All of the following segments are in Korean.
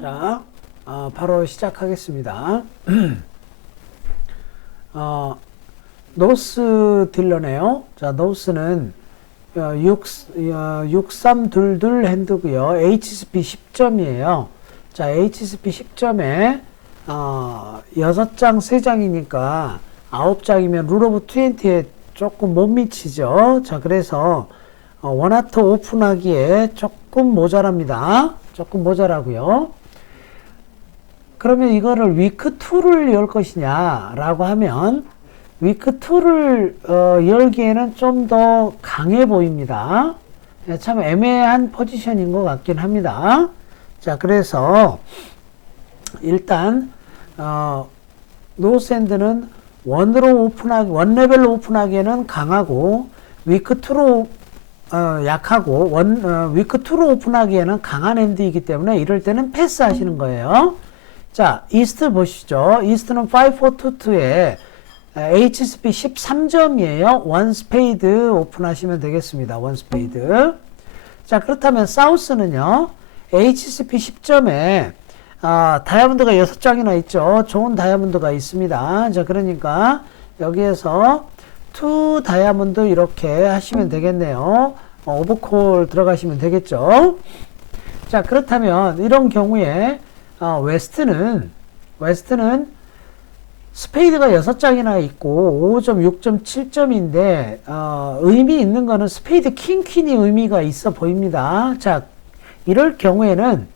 자, 바로 시작하겠습니다. 노스 딜러네요. 자, 노스는 6322 핸드고요. HSP 10점이에요. 자, HSP 10점에 6장 3장이니까 9장이면 룰 오브 20에 조금 못 미치죠. 자, 그래서 원하트 오픈하기에 조금 모자랍니다. 조금 모자라고요. 그러면 이거를 위크 2를 열 것이냐 라고 하면 위크 2를 열기에는 좀 더 강해 보입니다. 참 애매한 포지션인 것 같긴 합니다. 자, 그래서 일단 노스엔드는 원 레벨로 오픈하기에는 강하고 위크 2로 약하고 위크 2로 오픈하기에는 강한 엔드이기 때문에 이럴 때는 패스 하시는 거예요. 자, 이스트 보시죠. 이스트는 5422에 HSP 13점이에요. 원 스페이드 오픈하시면 되겠습니다. 원 스페이드. 자, 그렇다면 사우스는요. HSP 10점에 다이아몬드가 6장이나 있죠. 좋은 다이아몬드가 있습니다. 자, 그러니까 여기에서 2 다이아몬드 이렇게 하시면 되겠네요. 오버콜 들어가시면 되겠죠. 자, 그렇다면 이런 경우에 웨스트는 스페이드가 6장이나 있고 5점, 6점, 7점인데 의미 있는 거는 스페이드 킹, 퀸이 의미가 있어 보입니다. 자, 이럴 경우에는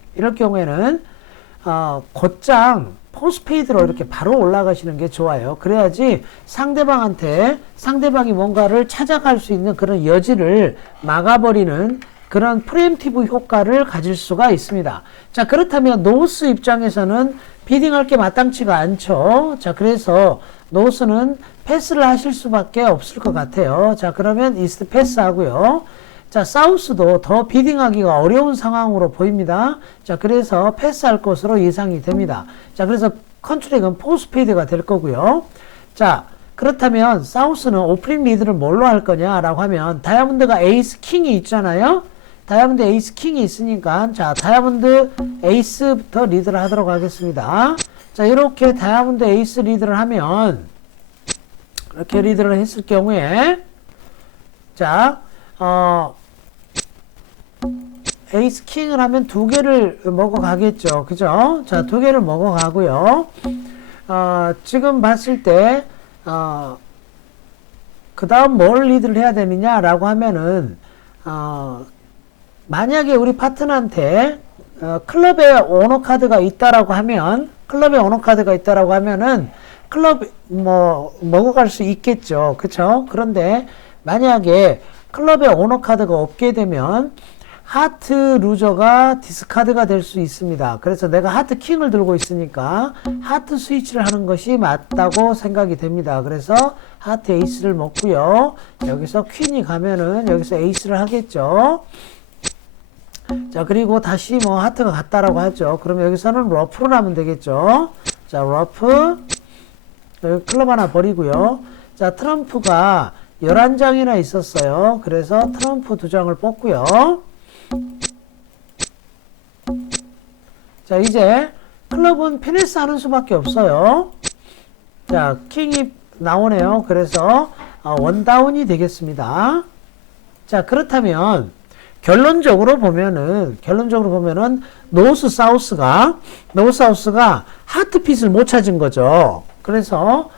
곧장 포스페이드로 이렇게 바로 올라가시는 게 좋아요. 그래야지 상대방이 뭔가를 찾아갈 수 있는 그런 여지를 막아버리는 그런 프리엠티브 효과를 가질 수가 있습니다. 자, 그렇다면 노스 입장에서는 비딩할 게 마땅치가 않죠. 자, 그래서 노스는 패스를 하실 수밖에 없을 것 같아요. 자, 그러면 이스트 패스 하고요. 자, 사우스도 더 비딩하기가 어려운 상황으로 보입니다. 자, 그래서 패스할 것으로 예상이 됩니다. 자, 그래서 컨트랙은 포스페이드가 될 거고요. 자, 그렇다면 사우스는 오프닝 리드를 뭘로 할 거냐라고 하면 다이아몬드가 에이스 킹이 있잖아요. 다이아몬드 에이스 킹이 있으니까 자, 다이아몬드 에이스부터 리드를 하도록 하겠습니다. 자, 이렇게 다이아몬드 에이스 리드를 하면 이렇게 리드를 했을 경우에 자, 에이스 킹을 하면 2개를 먹어가겠죠. 그죠? 자, 2개를 먹어가고요. 지금 봤을 때, 그 다음 뭘 리드를 해야 되느냐라고 하면은, 만약에 우리 파트너한테, 클럽에 오너 카드가 있다라고 하면, 클럽, 먹어갈 수 있겠죠. 그쵸? 그런데, 만약에 클럽에 오너 카드가 없게 되면, 하트 루저가 디스카드가 될 수 있습니다. 그래서 내가 하트 킹을 들고 있으니까 하트 스위치를 하는 것이 맞다고 생각이 됩니다. 그래서 하트 에이스를 먹고요. 여기서 퀸이 가면은 여기서 에이스를 하겠죠. 자, 그리고 다시 하트가 갔다라고 하죠. 그러면 여기서는 러프로 하면 되겠죠. 자, 러프. 여기 클럽 하나 버리고요. 자, 트럼프가 11장이나 있었어요. 그래서 트럼프 2장을 뽑고요. 자, 이제 클럽은 피니스 하는 수밖에 없어요. 자, 킹이 나오네요. 그래서 원다운이 되겠습니다. 자, 그렇다면 결론적으로 보면은 노스 사우스가 하트핏을 못 찾은 거죠. 그래서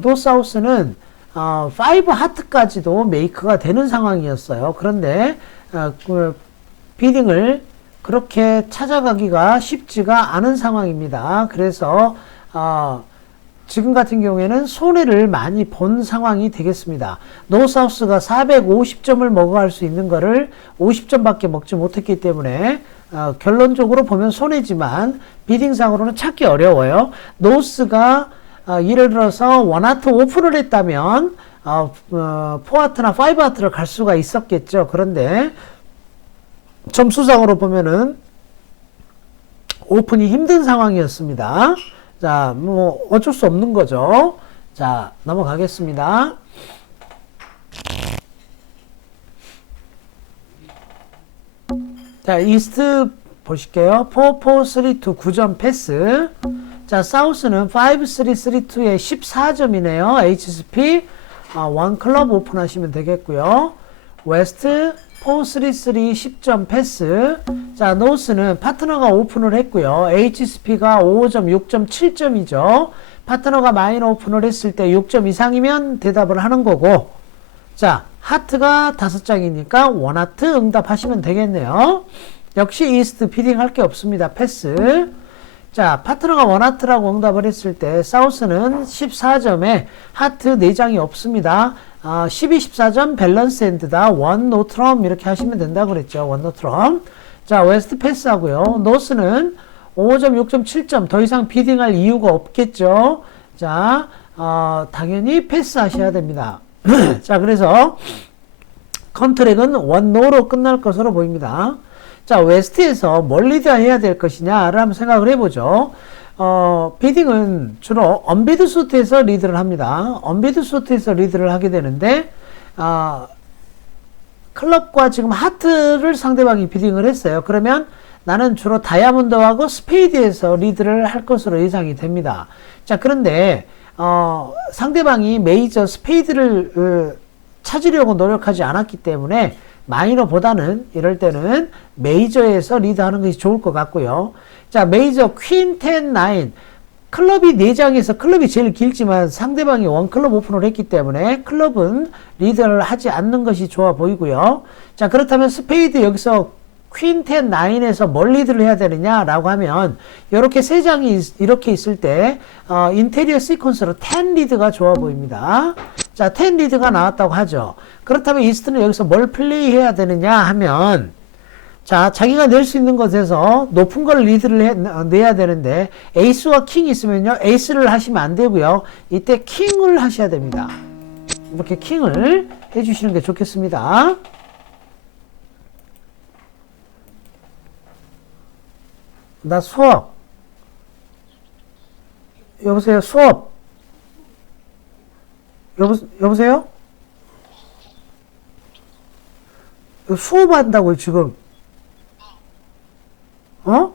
노스 사우스는 5 하트까지도 메이크가 되는 상황이었어요. 그런데 비딩을 그렇게 찾아가기가 쉽지가 않은 상황입니다. 그래서 지금 같은 경우에는 손해를 많이 본 상황이 되겠습니다. 노사우스가 450점을 먹어갈 수 있는 거를 50점밖에 먹지 못했기 때문에 결론적으로 보면 손해지만 비딩상으로는 찾기 어려워요. 노스가 예를 들어서 원하트 오픈을 했다면 4하트나 5하트를 갈 수가 있었겠죠. 그런데 점수상으로 보면은 오픈이 힘든 상황이었습니다. 자, 어쩔 수 없는 거죠. 자, 넘어가겠습니다. 자, 이스트 보실게요. 4-4-3-2 9점 패스. 자, 사우스는 5-3-3-2에 14점이네요. HSP 1클럽 오픈하시면 되겠고요. 웨스트 4-3-3 10점 패스. 자, 노스는 파트너가 오픈을 했고요. HSP가 5점, 6점, 7점이죠. 파트너가 마이너 오픈을 했을 때 6점 이상이면 대답을 하는 거고, 자, 하트가 5장이니까 원하트 응답하시면 되겠네요. 역시 이스트 피딩 할 게 없습니다. 패스. 자, 파트너가 원하트라고 응답을 했을 때 사우스는 14점에 하트 4장이 없습니다. 12, 14점 밸런스 핸드다. 원 노트럼 이렇게 하시면 된다고 그랬죠. 원 노트럼. 자, 웨스트 패스하고요. 노스는 5점, 6점, 7점 더 이상 비딩할 이유가 없겠죠. 자, 당연히 패스하셔야 됩니다. 자, 그래서 컨트랙은 원노로 끝날 것으로 보입니다. 자, 웨스트에서 뭘 리드해야 될 것이냐를 한번 생각을 해보죠. 비딩은 주로 언비드 수트에서 리드를 합니다. 언비드 수트에서 리드를 하게 되는데, 클럽과 지금 하트를 상대방이 비딩을 했어요. 그러면 나는 주로 다이아몬드하고 스페이드에서 리드를 할 것으로 예상이 됩니다. 자, 그런데 상대방이 메이저 스페이드를 찾으려고 노력하지 않았기 때문에 마이너보다는 이럴 때는 메이저에서 리드하는 것이 좋을 것 같고요. 자, 메이저 퀸 10, 9 클럽이 4장에서 클럽이 제일 길지만 상대방이 원클럽 오픈을 했기 때문에 클럽은 리드를 하지 않는 것이 좋아 보이고요. 자, 그렇다면 스페이드 여기서 퀸 10, 9에서 뭘 리드를 해야 되느냐라고 하면 이렇게 3장이 이렇게 있을 때 인테리어 시퀀스로 10 리드가 좋아 보입니다. 자, 10 리드가 나왔다고 하죠. 그렇다면 이스트는 여기서 뭘 플레이해야 되느냐 하면, 자, 자기가 낼 수 있는 것에서 높은 걸 리드를 내야 되는데 에이스와 킹이 있으면요, 에이스를 하시면 안 되고요. 이때 킹을 하셔야 됩니다. 이렇게 킹을 해주시는 게 좋겠습니다. 나 수업. 여보세요, 수업. 여보세요? 수업한다고요, 지금. 어?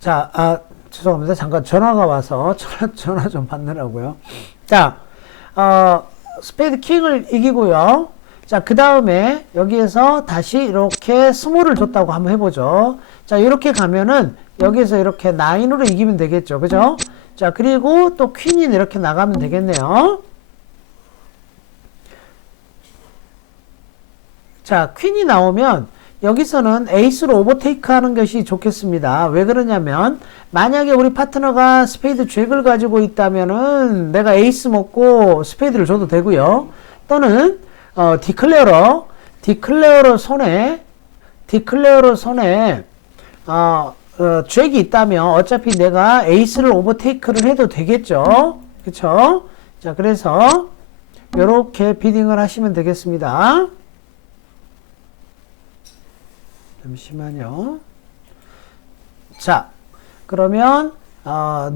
자, 죄송합니다. 잠깐 전화가 와서 전화 좀 받느라고요. 자, 스페이드 킹을 이기고요. 자, 그 다음에 여기에서 다시 이렇게 스몰을 줬다고 한번 해보죠. 자, 이렇게 가면은 여기에서 이렇게 9으로 이기면 되겠죠. 그죠? 자, 그리고 또 퀸이 이렇게 나가면 되겠네요. 자, 퀸이 나오면 여기서는 에이스로 오버테이크 하는 것이 좋겠습니다. 왜 그러냐면 만약에 우리 파트너가 스페이드 잭을 가지고 있다면은 내가 에이스 먹고 스페이드를 줘도 되고요. 또는 디클레어러 손에 잭이 있다면 어차피 내가 에이스를 오버테이크를 해도 되겠죠. 그쵸? 자, 그래서 이렇게 비딩을 하시면 되겠습니다. 잠시만요. 자, 그러면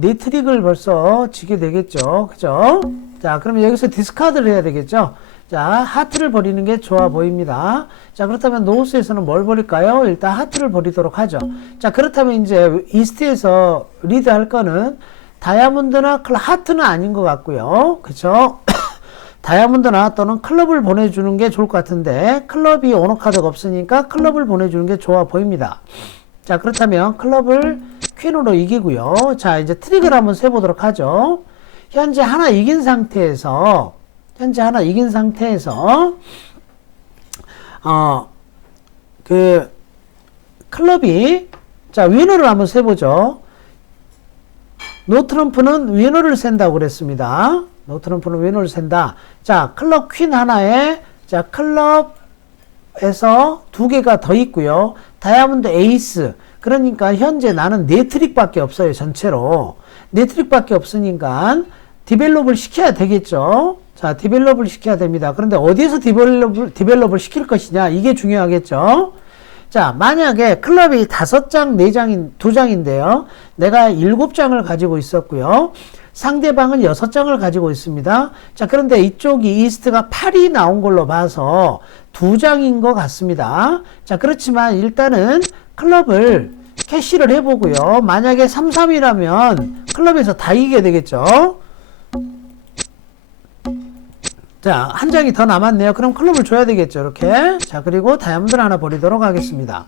네 트릭을 벌써 지게 되겠죠. 그죠? 자, 그러면 여기서 디스카드를 해야 되겠죠. 자, 하트를 버리는 게 좋아 보입니다. 자, 그렇다면 노스에서는 뭘 버릴까요? 일단 하트를 버리도록 하죠. 자, 그렇다면 이제 이스트에서 리드할 거는 다이아몬드나 하트는 아닌 것 같고요. 그쵸? 다이아몬드나 또는 클럽을 보내주는 게 좋을 것 같은데 클럽이 오너카드가 없으니까 클럽을 보내주는 게 좋아 보입니다. 자, 그렇다면 클럽을 퀸으로 이기고요. 자, 이제 트릭을 한번 세보도록 하죠. 현재 하나 이긴 상태에서 클럽이, 자, 위너를 한번 세보죠. 노트럼프는 위너를 센다고 그랬습니다. 노트럼프는 위너를 센다. 자, 클럽 퀸 하나에, 자, 클럽에서 2개가 더 있고요. 다이아몬드 에이스. 그러니까 현재 나는 4트릭밖에 없어요, 전체로. 4트릭밖에 없으니까 디벨롭을 시켜야 되겠죠. 자, 디벨롭을 시켜야 됩니다. 그런데 어디에서 디벨롭을 시킬 것이냐, 이게 중요하겠죠. 자, 만약에 클럽이 5장, 4장인, 2장인데요. 내가 7장을 가지고 있었고요. 상대방은 6장을 가지고 있습니다. 자, 그런데 이쪽이 이스트가 8이 나온 걸로 봐서 2장인 것 같습니다. 자, 그렇지만 일단은 클럽을 캐시를 해보고요. 만약에 3-3이라면 클럽에서 다 이기게 되겠죠. 자, 한 장이 더 남았네요. 그럼 클럽을 줘야 되겠죠. 이렇게. 자, 그리고 다이아몬드를 하나 버리도록 하겠습니다.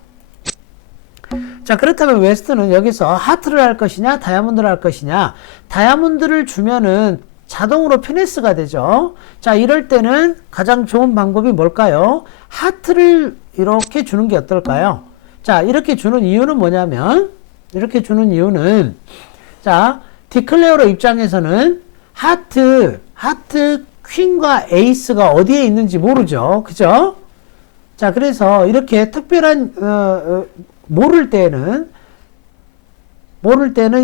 자, 그렇다면 웨스트는 여기서 하트를 할 것이냐, 다이아몬드를 할 것이냐. 다이아몬드를 주면은 자동으로 피네스가 되죠. 자, 이럴 때는 가장 좋은 방법이 뭘까요? 하트를 이렇게 주는 게 어떨까요? 자, 이렇게 주는 이유는 뭐냐면, 이렇게 주는 이유는, 자, 디클레어러 입장에서는 하트, 퀸과 에이스가 어디에 있는지 모르죠. 그죠? 자, 그래서 이렇게 특별한, 모를 때는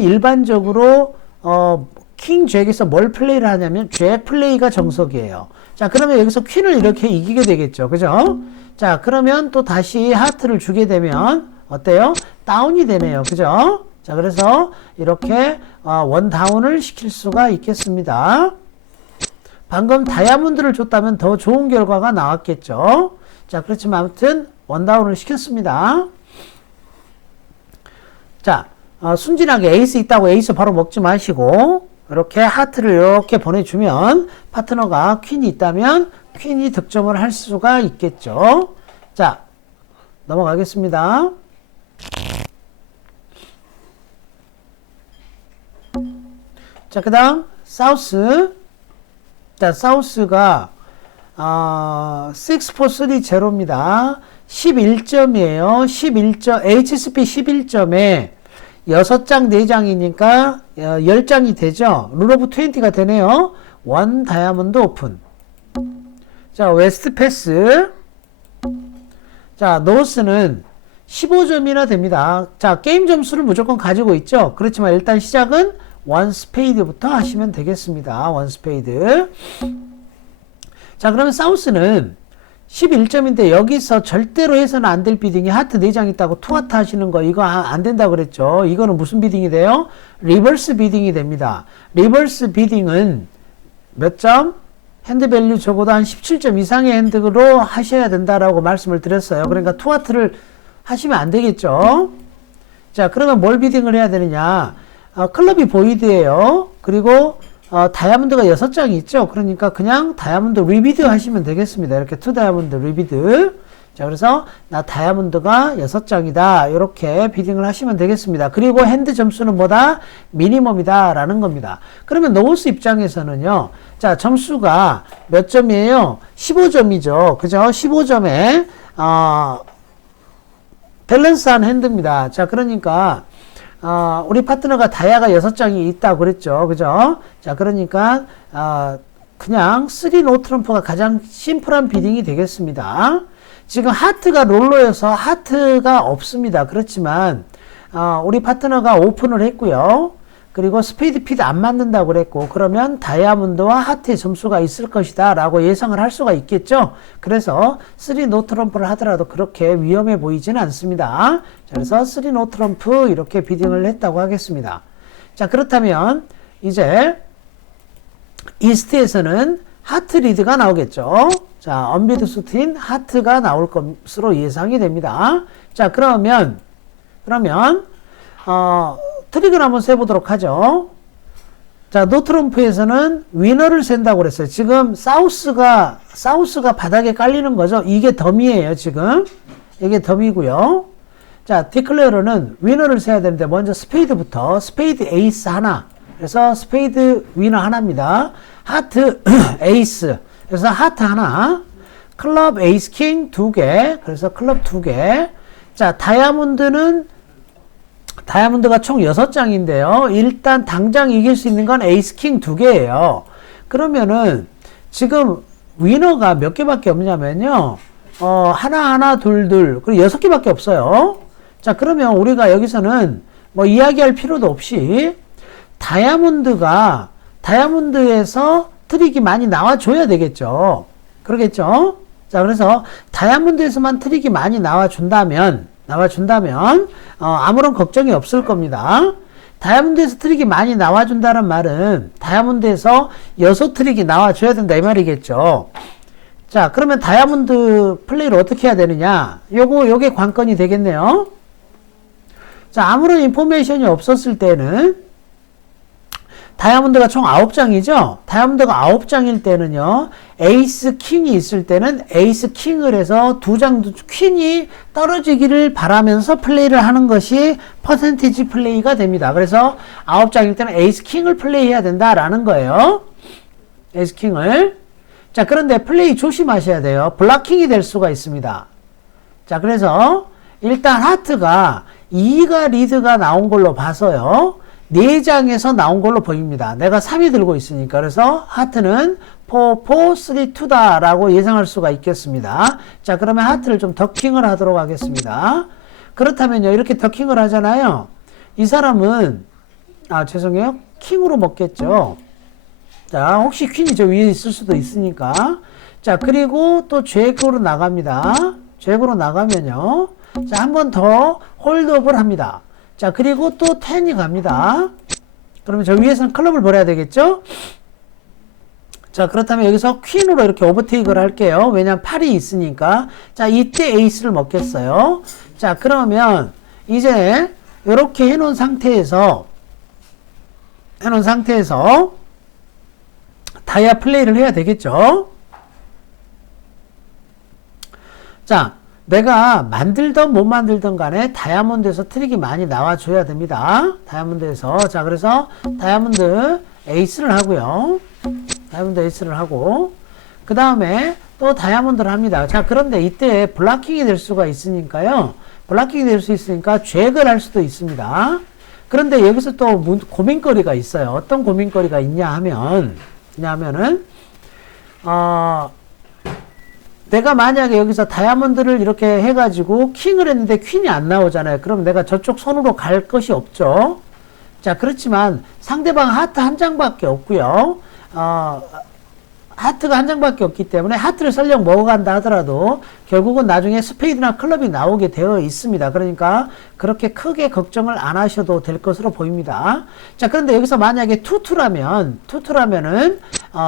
일반적으로, 킹 잭에서 뭘 플레이를 하냐면, 잭 플레이가 정석이에요. 자, 그러면 여기서 퀸을 이렇게 이기게 되겠죠. 그죠? 자, 그러면 또 다시 하트를 주게 되면, 어때요? 다운이 되네요. 그죠? 자, 그래서 이렇게, 원 다운을 시킬 수가 있겠습니다. 방금 다이아몬드를 줬다면 더 좋은 결과가 나왔겠죠. 자, 그렇지만 아무튼 원다운을 시켰습니다. 자, 순진하게 에이스 있다고 에이스 바로 먹지 마시고 이렇게 하트를 이렇게 보내주면 파트너가 퀸이 있다면 퀸이 득점을 할 수가 있겠죠. 자, 넘어가겠습니다. 자, 그 다음 사우스. 자, 사우스가 6-4-3-0입니다. 11점이에요. 11점, HSP 11점에 6장, 4장이니까 10장이 되죠. 룰 오브 20가 되네요. 원 다이아몬드 오픈. 자, 웨스트 패스. 자, 노스는 15점이나 됩니다. 자, 게임 점수를 무조건 가지고 있죠. 그렇지만 일단 시작은 원 스페이드부터 하시면 되겠습니다. 원 스페이드. 자, 그러면 사우스는 11점인데 여기서 절대로 해서는 안 될 비딩이 하트 4장 있다고 투하트 하시는 거 이거 안 된다고 그랬죠. 이거는 무슨 비딩이 돼요? 리버스 비딩이 됩니다. 리버스 비딩은 몇 점? 핸드 밸류 적어도 한 17점 이상의 핸드로 하셔야 된다라고 말씀을 드렸어요. 그러니까 투하트를 하시면 안 되겠죠. 자, 그러면 뭘 비딩을 해야 되느냐? 클럽이 보이드예요. 그리고 다이아몬드가 6장이 있죠. 그러니까 그냥 다이아몬드 리비드 하시면 되겠습니다. 이렇게 투 다이아몬드 리비드. 자, 그래서 나 다이아몬드가 6장이다. 이렇게 비딩을 하시면 되겠습니다. 그리고 핸드 점수는 뭐다? 미니멈이다 라는 겁니다. 그러면 노우스 입장에서는요. 자, 점수가 몇 점이에요? 15점이죠. 그죠? 15점에 밸런스한 핸드입니다. 자, 그러니까 우리 파트너가 다이아가 6장이 있다고 그랬죠. 그죠? 자, 그러니까, 그냥 3노 트럼프가 가장 심플한 비딩이 되겠습니다. 지금 하트가 롤러여서 하트가 없습니다. 그렇지만, 우리 파트너가 오픈을 했고요. 그리고 스페이드 피드 안 맞는다고 그랬고, 그러면 다이아몬드와 하트의 점수가 있을 것이다 라고 예상을 할 수가 있겠죠. 그래서 3노 트럼프를 하더라도 그렇게 위험해 보이지는 않습니다. 자, 그래서 3노 트럼프 이렇게 비딩을 했다고 하겠습니다. 자, 그렇다면 이제 이스트에서는 하트 리드가 나오겠죠. 자, 언비드 수트인 하트가 나올 것으로 예상이 됩니다. 자, 그러면 트릭을 한번 세보도록 하죠. 자, 노트럼프에서는 위너를 센다고 그랬어요. 지금 사우스가 바닥에 깔리는 거죠. 이게 덤이에요, 지금. 이게 덤이고요. 자, 디클레어러는 위너를 세야 되는데 먼저 스페이드부터 스페이드 에이스 하나. 그래서 스페이드 위너 하나입니다. 하트 에이스. 그래서 하트 하나. 클럽 에이스 킹 2개. 그래서 클럽 2개. 자, 다이아몬드가 총 6장인데요. 일단 당장 이길 수 있는 건 에이스 킹 2개예요. 그러면은 지금 위너가 몇 개밖에 없냐면요. 하나, 둘, 그리고 6개밖에 없어요. 자, 그러면 우리가 여기서는 뭐 이야기할 필요도 없이 다이아몬드에서 트릭이 많이 나와줘야 되겠죠. 그러겠죠? 자, 그래서 다이아몬드에서만 트릭이 많이 나와준다면, 아무런 걱정이 없을 겁니다. 다이아몬드에서 트릭이 많이 나와준다는 말은 다이아몬드에서 6트릭이 나와줘야 된다 이 말이겠죠. 자, 그러면 다이아몬드 플레이를 어떻게 해야 되느냐? 요게 관건이 되겠네요. 자, 아무런 인포메이션이 없었을 때는 다이아몬드가 총 9장이죠? 다이아몬드가 9장일 때는요, 에이스 킹이 있을 때는 에이스 킹을 해서 2장 퀸이 떨어지기를 바라면서 플레이를 하는 것이 퍼센티지 플레이가 됩니다. 그래서 9장일 때는 에이스 킹을 플레이해야 된다라는 거예요. 에이스 킹을. 자, 그런데 플레이 조심하셔야 돼요. 블락킹이 될 수가 있습니다. 자, 그래서 일단 하트가 2가 리드가 나온 걸로 봐서요. 4장에서 나온 걸로 보입니다. 내가 3이 들고 있으니까. 그래서 하트는 4, 4, 3, 2다 라고 예상할 수가 있겠습니다. 자, 그러면 하트를 좀 더킹을 하도록 하겠습니다. 그렇다면요, 이렇게 더킹을 하잖아요. 이 사람은, 죄송해요. 킹으로 먹겠죠. 자, 혹시 퀸이 저 위에 있을 수도 있으니까. 자, 그리고 또 잭으로 나갑니다. 잭으로 나가면요. 자, 한 번 더 홀드업을 합니다. 자, 그리고 또 10이 갑니다. 그러면 저 위에서는 클럽을 버려야 되겠죠? 자, 그렇다면 여기서 퀸으로 이렇게 오버테이크를 할게요. 왜냐면 8이 있으니까. 자, 이때 에이스를 먹겠어요. 자, 그러면 이제 이렇게 해놓은 상태에서 다이아 플레이를 해야 되겠죠? 자, 내가 만들던 못 만들던 간에 다이아몬드에서 트릭이 많이 나와줘야 됩니다. 다이아몬드에서. 자, 그래서 다이아몬드 에이스를 하고요. 다이아몬드 에이스를 하고, 그 다음에 또 다이아몬드를 합니다. 자, 그런데 이때 블락킹이 될 수가 있으니까요. 블락킹이 될 수 있으니까 잭을 할 수도 있습니다. 그런데 여기서 또 고민거리가 있어요. 어떤 고민거리가 있냐면은, 내가 만약에 여기서 다이아몬드를 이렇게 해가지고 킹을 했는데 퀸이 안 나오잖아요. 그럼 내가 저쪽 손으로 갈 것이 없죠. 자, 그렇지만 상대방 하트 한 장밖에 없고요. 하트가 한 장밖에 없기 때문에 하트를 설령 먹어간다 하더라도 결국은 나중에 스페이드나 클럽이 나오게 되어 있습니다. 그러니까 그렇게 크게 걱정을 안 하셔도 될 것으로 보입니다. 자, 그런데 여기서 만약에 투투라면은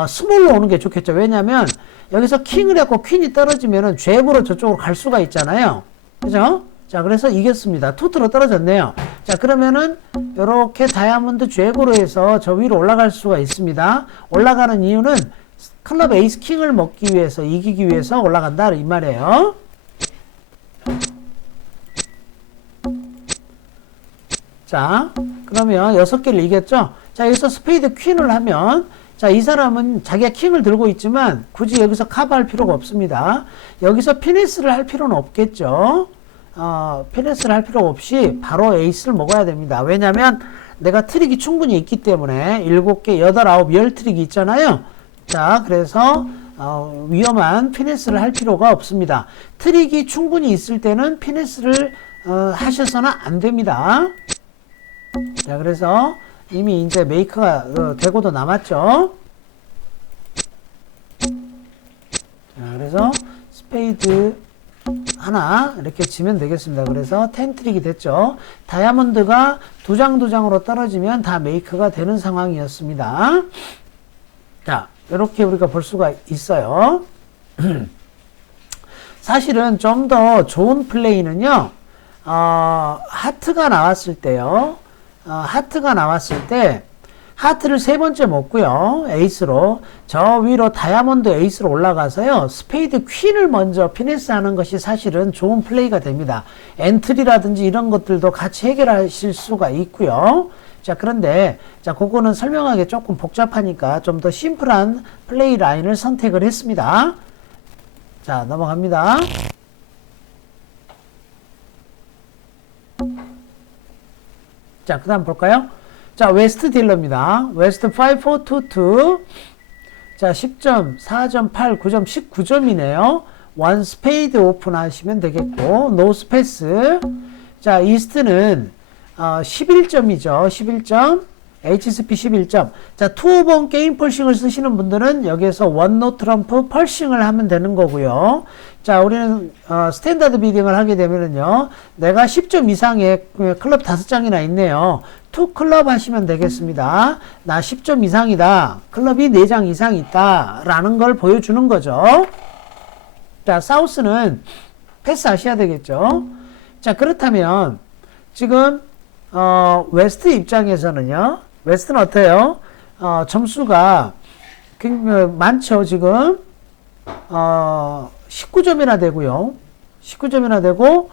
스몰로 오는 게 좋겠죠. 왜냐면 여기서 킹을 했고 퀸이 떨어지면은 잭으로 저쪽으로 갈 수가 있잖아요. 그죠? 자, 그래서 이겼습니다. 투투로 떨어졌네요. 자, 그러면은 요렇게 다이아몬드 잭으로 해서 저 위로 올라갈 수가 있습니다. 올라가는 이유는 클럽 에이스 킹을 먹기 위해서, 이기기 위해서 올라간다 이 말이에요. 자, 그러면 6개를 이겼죠? 자, 여기서 스페이드 퀸을 하면, 자, 이 사람은 자기가 킹을 들고 있지만 굳이 여기서 카바할 필요가 없습니다. 여기서 피네스를 할 필요는 없겠죠? 피네스를 할 필요가 없이 바로 에이스를 먹어야 됩니다. 왜냐면 내가 트릭이 충분히 있기 때문에 7개, 8, 9, 10 트릭이 있잖아요. 자, 그래서 위험한 피네스를 할 필요가 없습니다. 트릭이 충분히 있을 때는 피네스를 하셔서는 안 됩니다. 자, 그래서 이미 이제 메이크가 되고도 남았죠. 자, 그래서 스페이드 하나 이렇게 지면 되겠습니다. 그래서 10 트릭이 됐죠. 다이아몬드가 2장으로 떨어지면 다 메이크가 되는 상황이었습니다. 자, 이렇게 우리가 볼 수가 있어요. 사실은 좀 더 좋은 플레이는요, 하트가 나왔을 때요. 하트가 나왔을 때 하트를 3번째 먹고요. 에이스로 저 위로 다이아몬드 에이스로 올라가서요. 스페이드 퀸을 먼저 피네스 하는 것이 사실은 좋은 플레이가 됩니다. 엔트리라든지 이런 것들도 같이 해결하실 수가 있고요. 자, 그런데 자, 그거는 설명하기 조금 복잡하니까 좀 더 심플한 플레이 라인을 선택을 했습니다. 자, 넘어갑니다. 자, 그 다음 볼까요? 자, 웨스트 딜러입니다. 웨스트 5, 4, 2, 2. 자, 10점, 4점, 8, 9점, 19점이네요. 원 스페이드 오픈하시면 되겠고, 노스 패스. 자, 이스트는 11점이죠. 11점. HSP 11점. 자, 투어본 게임 펄싱을 쓰시는 분들은 여기에서 원노 트럼프 펄싱을 하면 되는 거고요. 자, 우리는 스탠다드 비딩을 하게 되면은요, 내가 10점 이상의 클럽 5장이나 있네요. 투 클럽 하시면 되겠습니다. 나 10점 이상이다. 클럽이 4장 이상 있다. 라는 걸 보여주는 거죠. 자, 사우스는 패스하셔야 되겠죠. 자, 그렇다면 지금 웨스트 입장에서는요. 웨스트는 어때요? 점수가 많죠, 지금. 19점이나 되고요. 19점이나 되고,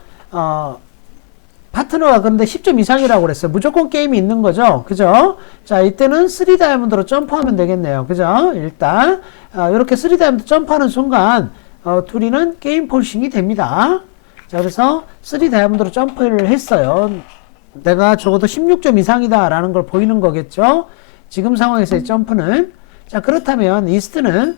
파트너가 그런데 10점 이상이라고 그랬어요. 무조건 게임이 있는 거죠. 그죠? 자, 이때는 3다이아몬드로 점프하면 되겠네요. 그죠? 일단, 이렇게 3다이아몬드 점프하는 순간, 둘이는 게임 폴싱이 됩니다. 자, 그래서 3다이아몬드로 점프를 했어요. 내가 적어도 16점 이상이다 라는 걸 보이는 거겠죠. 지금 상황에서의 점프는. 자, 그렇다면 이스트는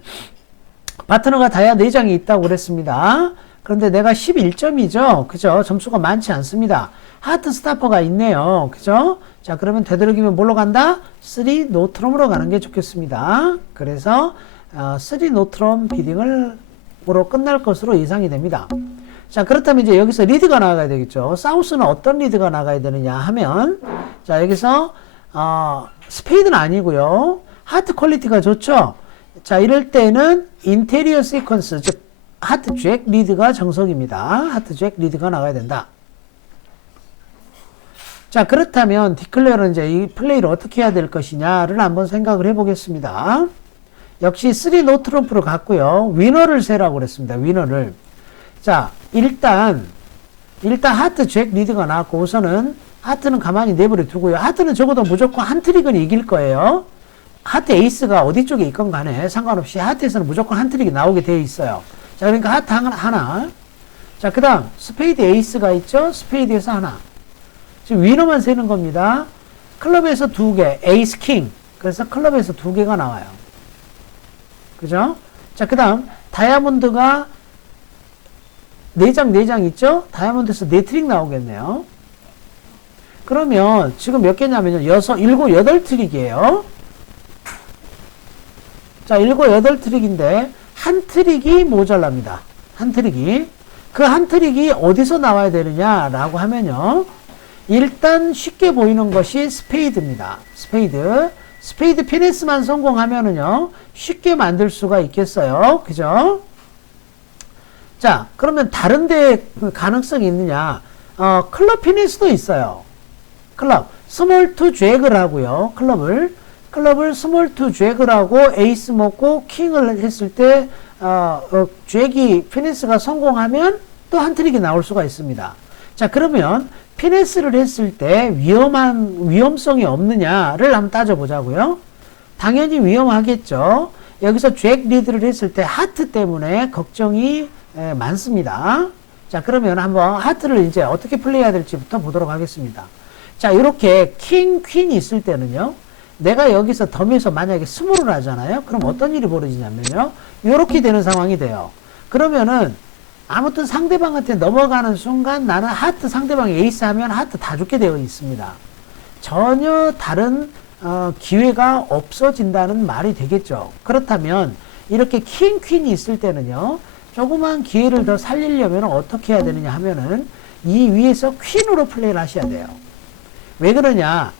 파트너가 다이아 4장이 있다고 그랬습니다. 그런데 내가 11점이죠. 그죠? 점수가 많지 않습니다. 하트 스타퍼가 있네요. 그죠? 자, 그러면 되도록이면 뭘로 간다? 3 노트럼으로 가는 게 좋겠습니다. 그래서 3 노트럼 비딩으로 끝날 것으로 예상이 됩니다. 자, 그렇다면 이제 여기서 리드가 나가야 되겠죠. 사우스는 어떤 리드가 나가야 되느냐 하면, 자, 여기서, 스페이드는 아니고요. 하트 퀄리티가 좋죠. 자, 이럴 때는 인테리어 시퀀스, 즉, 하트 잭 리드가 정석입니다. 하트 잭 리드가 나가야 된다. 자, 그렇다면 디클레어는 이제 이 플레이를 어떻게 해야 될 것이냐를 한번 생각을 해보겠습니다. 역시 3 노트럼프로 갔고요. 위너를 세라고 그랬습니다. 위너를. 자, 일단 하트 잭 리드가 나왔고, 우선은 하트는 가만히 내버려 두고요. 하트는 적어도 무조건 한 트릭은 이길 거예요. 하트 에이스가 어디 쪽에 있건 간에 상관없이 하트에서는 무조건 한 트릭이 나오게 되어 있어요. 자, 그러니까 하트 하나. 자, 그 다음 스페이드 에이스가 있죠. 스페이드에서 하나. 지금 위너만 세는 겁니다. 클럽에서 2개, 에이스 킹. 그래서 클럽에서 2개가 나와요. 그죠? 자, 그 다음 다이아몬드가 4장 있죠? 다이아몬드에서 4트릭 나오겠네요. 그러면 지금 몇 개냐면요. 7, 8트릭이에요. 자, 7, 8트릭인데 한 트릭이 모자랍니다. 한 트릭이. 그 한 트릭이 어디서 나와야 되느냐라고 하면요. 일단 쉽게 보이는 것이 스페이드입니다. 스페이드 피네스만 성공하면은요. 쉽게 만들 수가 있겠어요. 그죠? 자, 그러면 다른 데 가능성이 있느냐? 클럽 피니스도 있어요. 클럽. 스몰 투 잭을 하고요. 클럽을 스몰 투 잭을 하고 에이스 먹고 킹을 했을 때, 잭이 피니스가 성공하면 또 한 트릭이 나올 수가 있습니다. 자, 그러면 피니스를 했을 때 위험성이 없느냐를 한번 따져보자고요. 당연히 위험하겠죠. 여기서 잭 리드를 했을 때 하트 때문에 걱정이 많습니다. 자, 그러면 한번 하트를 이제 어떻게 플레이해야 될지부터 보도록 하겠습니다. 자, 이렇게 킹, 퀸이 있을 때는요, 내가 여기서 덤에서 만약에 스몰을 하잖아요. 그럼 어떤 일이 벌어지냐면요, 이렇게 되는 상황이 돼요. 그러면은 아무튼 상대방한테 넘어가는 순간 나는 하트, 상대방이 에이스 하면 하트 다 죽게 되어 있습니다. 전혀 다른 기회가 없어진다는 말이 되겠죠. 그렇다면 이렇게 킹, 퀸이 있을 때는요, 조그만 기회를 더 살리려면 어떻게 해야 되느냐 하면은 이 위에서 퀸으로 플레이를 하셔야 돼요. 왜 그러냐?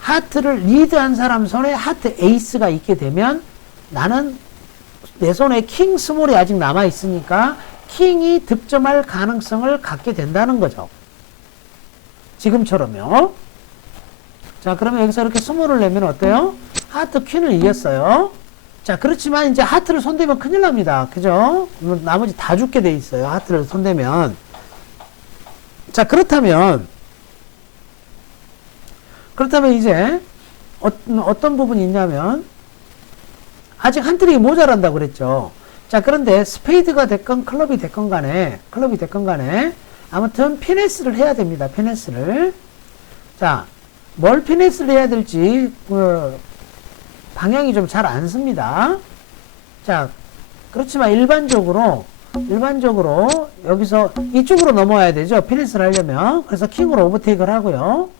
하트를 리드한 사람 손에 하트 에이스가 있게 되면 나는 내 손에 킹 스몰이 아직 남아 있으니까 킹이 득점할 가능성을 갖게 된다는 거죠. 지금처럼요. 자, 그러면 여기서 이렇게 스몰을 내면 어때요? 하트 퀸을 이겼어요. 자, 그렇지만 이제 하트를 손대면 큰일 납니다. 그죠? 나머지 다 죽게 돼 있어요. 하트를 손대면. 자, 그렇다면 이제 어떤 부분이 있냐면 아직 한 트릭이 모자란다고 그랬죠. 자, 그런데 스페이드가 됐건 클럽이 됐건 간에 아무튼 피네스를 해야 됩니다. 피네스를. 자, 뭘 피네스를 해야 될지 방향이 좀 잘 안 씁니다. 자, 그렇지만 일반적으로 여기서 이쪽으로 넘어와야 되죠. 피니스를 하려면. 그래서 킹으로 오버테이크를 하고요.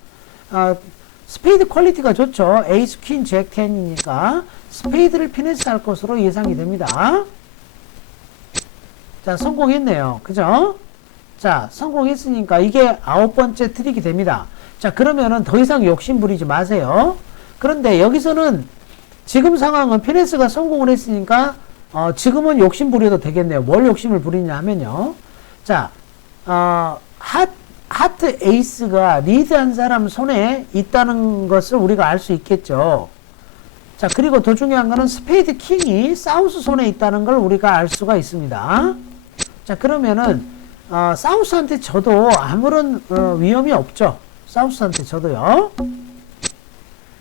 스페이드 퀄리티가 좋죠. 에이스, 퀸, 잭, 10이니까 스페이드를 피네스 할 것으로 예상이 됩니다. 자, 성공했네요. 그죠? 자, 성공했으니까 이게 9번째 트릭이 됩니다. 자, 그러면은 더 이상 욕심 부리지 마세요. 그런데 여기서는 지금 상황은 피네스가 성공을 했으니까 지금은 욕심 부려도 되겠네요. 뭘 욕심을 부리냐 하면요. 자, 하트 에이스가 리드한 사람 손에 있다는 것을 우리가 알 수 있겠죠. 자, 그리고 더 중요한 거는 스페이드 킹이 사우스 손에 있다는 걸 우리가 알 수가 있습니다. 자, 그러면은 사우스한테 져도 아무런 위험이 없죠. 사우스한테 져도요.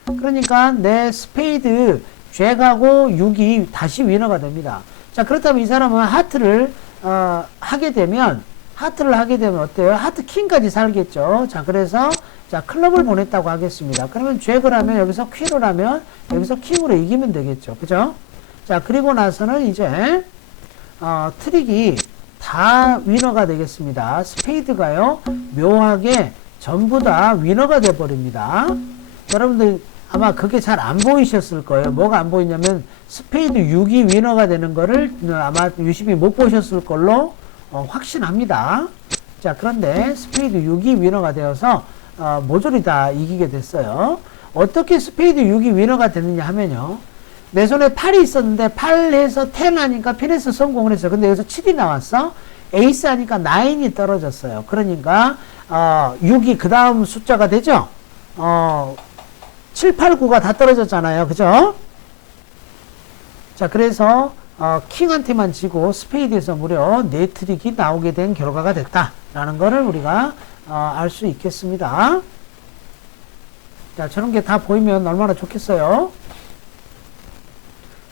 그러니까 내 스페이드 잭하고 6이 다시 위너가 됩니다. 자, 그렇다면 이 사람은 하트를 하게 되면 어때요? 하트 킹까지 살겠죠. 자, 그래서 자, 클럽을 보냈다고 하겠습니다. 그러면 잭을 하면 여기서 퀸을 하면 여기서 킹으로 이기면 되겠죠. 그죠? 자, 그리고 나서는 이제 트릭이 다 위너가 되겠습니다. 스페이드가요, 묘하게 전부 다 위너가 돼 버립니다. 여러분들 아마 그게 잘 안 보이셨을 거예요. 뭐가 안 보이냐면 스페이드 6이 위너가 되는 거를 아마 유심히 못 보셨을 걸로 확신합니다. 자, 그런데 스페이드 6이 위너가 되어서 모조리 다 이기게 됐어요. 어떻게 스페이드 6이 위너가 됐느냐 하면요. 내 손에 8이 있었는데 8에서 10 하니까 피네스 성공을 했어요. 근데 여기서 7이 나왔어. 에이스 하니까 9이 떨어졌어요. 그러니까 6이 그 다음 숫자가 되죠. 7, 8, 9가 다 떨어졌잖아요. 그죠? 자, 그래서 킹한테만 지고 스페이드에서 무려 4트릭이 나오게 된 결과가 됐다라는 거를 우리가 알 수 있겠습니다. 자, 저런 게 다 보이면 얼마나 좋겠어요.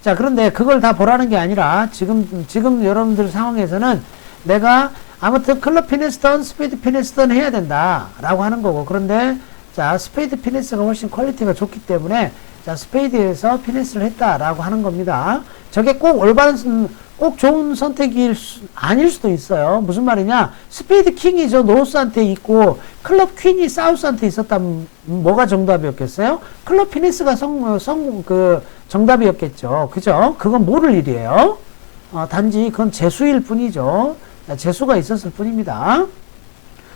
자, 그런데 그걸 다 보라는 게 아니라 지금 여러분들 상황에서는 내가 아무튼 클럽 피네스던 스페이드 피네스던 해야 된다 라고 하는 거고, 그런데 자, 스페이드 피네스가 훨씬 퀄리티가 좋기 때문에 자, 스페이드에서 피네스를 했다라고 하는 겁니다. 저게 꼭 올바른, 꼭 좋은 선택이 아닐 수도 있어요. 무슨 말이냐? 스페이드 킹이 저 노스한테 있고 클럽 퀸이 사우스한테 있었다면 뭐가 정답이었겠어요? 클럽 피네스가 정답이었겠죠. 그죠? 그건 모를 일이에요. 단지 그건 재수일 뿐이죠. 재수가 있었을 뿐입니다.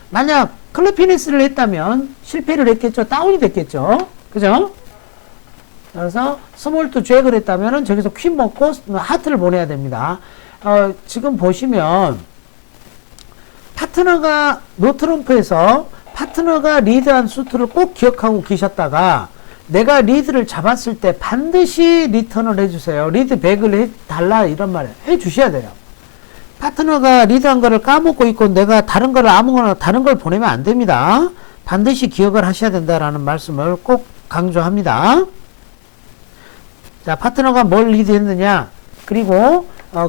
만약 클럽 피네스를 했다면 실패를 했겠죠. 다운이 됐겠죠. 그죠? 그래서 스몰 투 잭을 했다면은 저기서 퀸 먹고 하트를 보내야 됩니다. 지금 보시면 파트너가 노트럼프에서 파트너가 리드한 수트를 꼭 기억하고 계셨다가 내가 리드를 잡았을 때 반드시 리턴을 해주세요. 리드 백을 해달라 이런 말 해주셔야 돼요. 파트너가 리드한 거를 까먹고 있고 내가 다른 거를 아무거나 다른 걸 보내면 안 됩니다. 반드시 기억을 하셔야 된다라는 말씀을 꼭 강조합니다. 자, 파트너가 뭘 리드했느냐, 그리고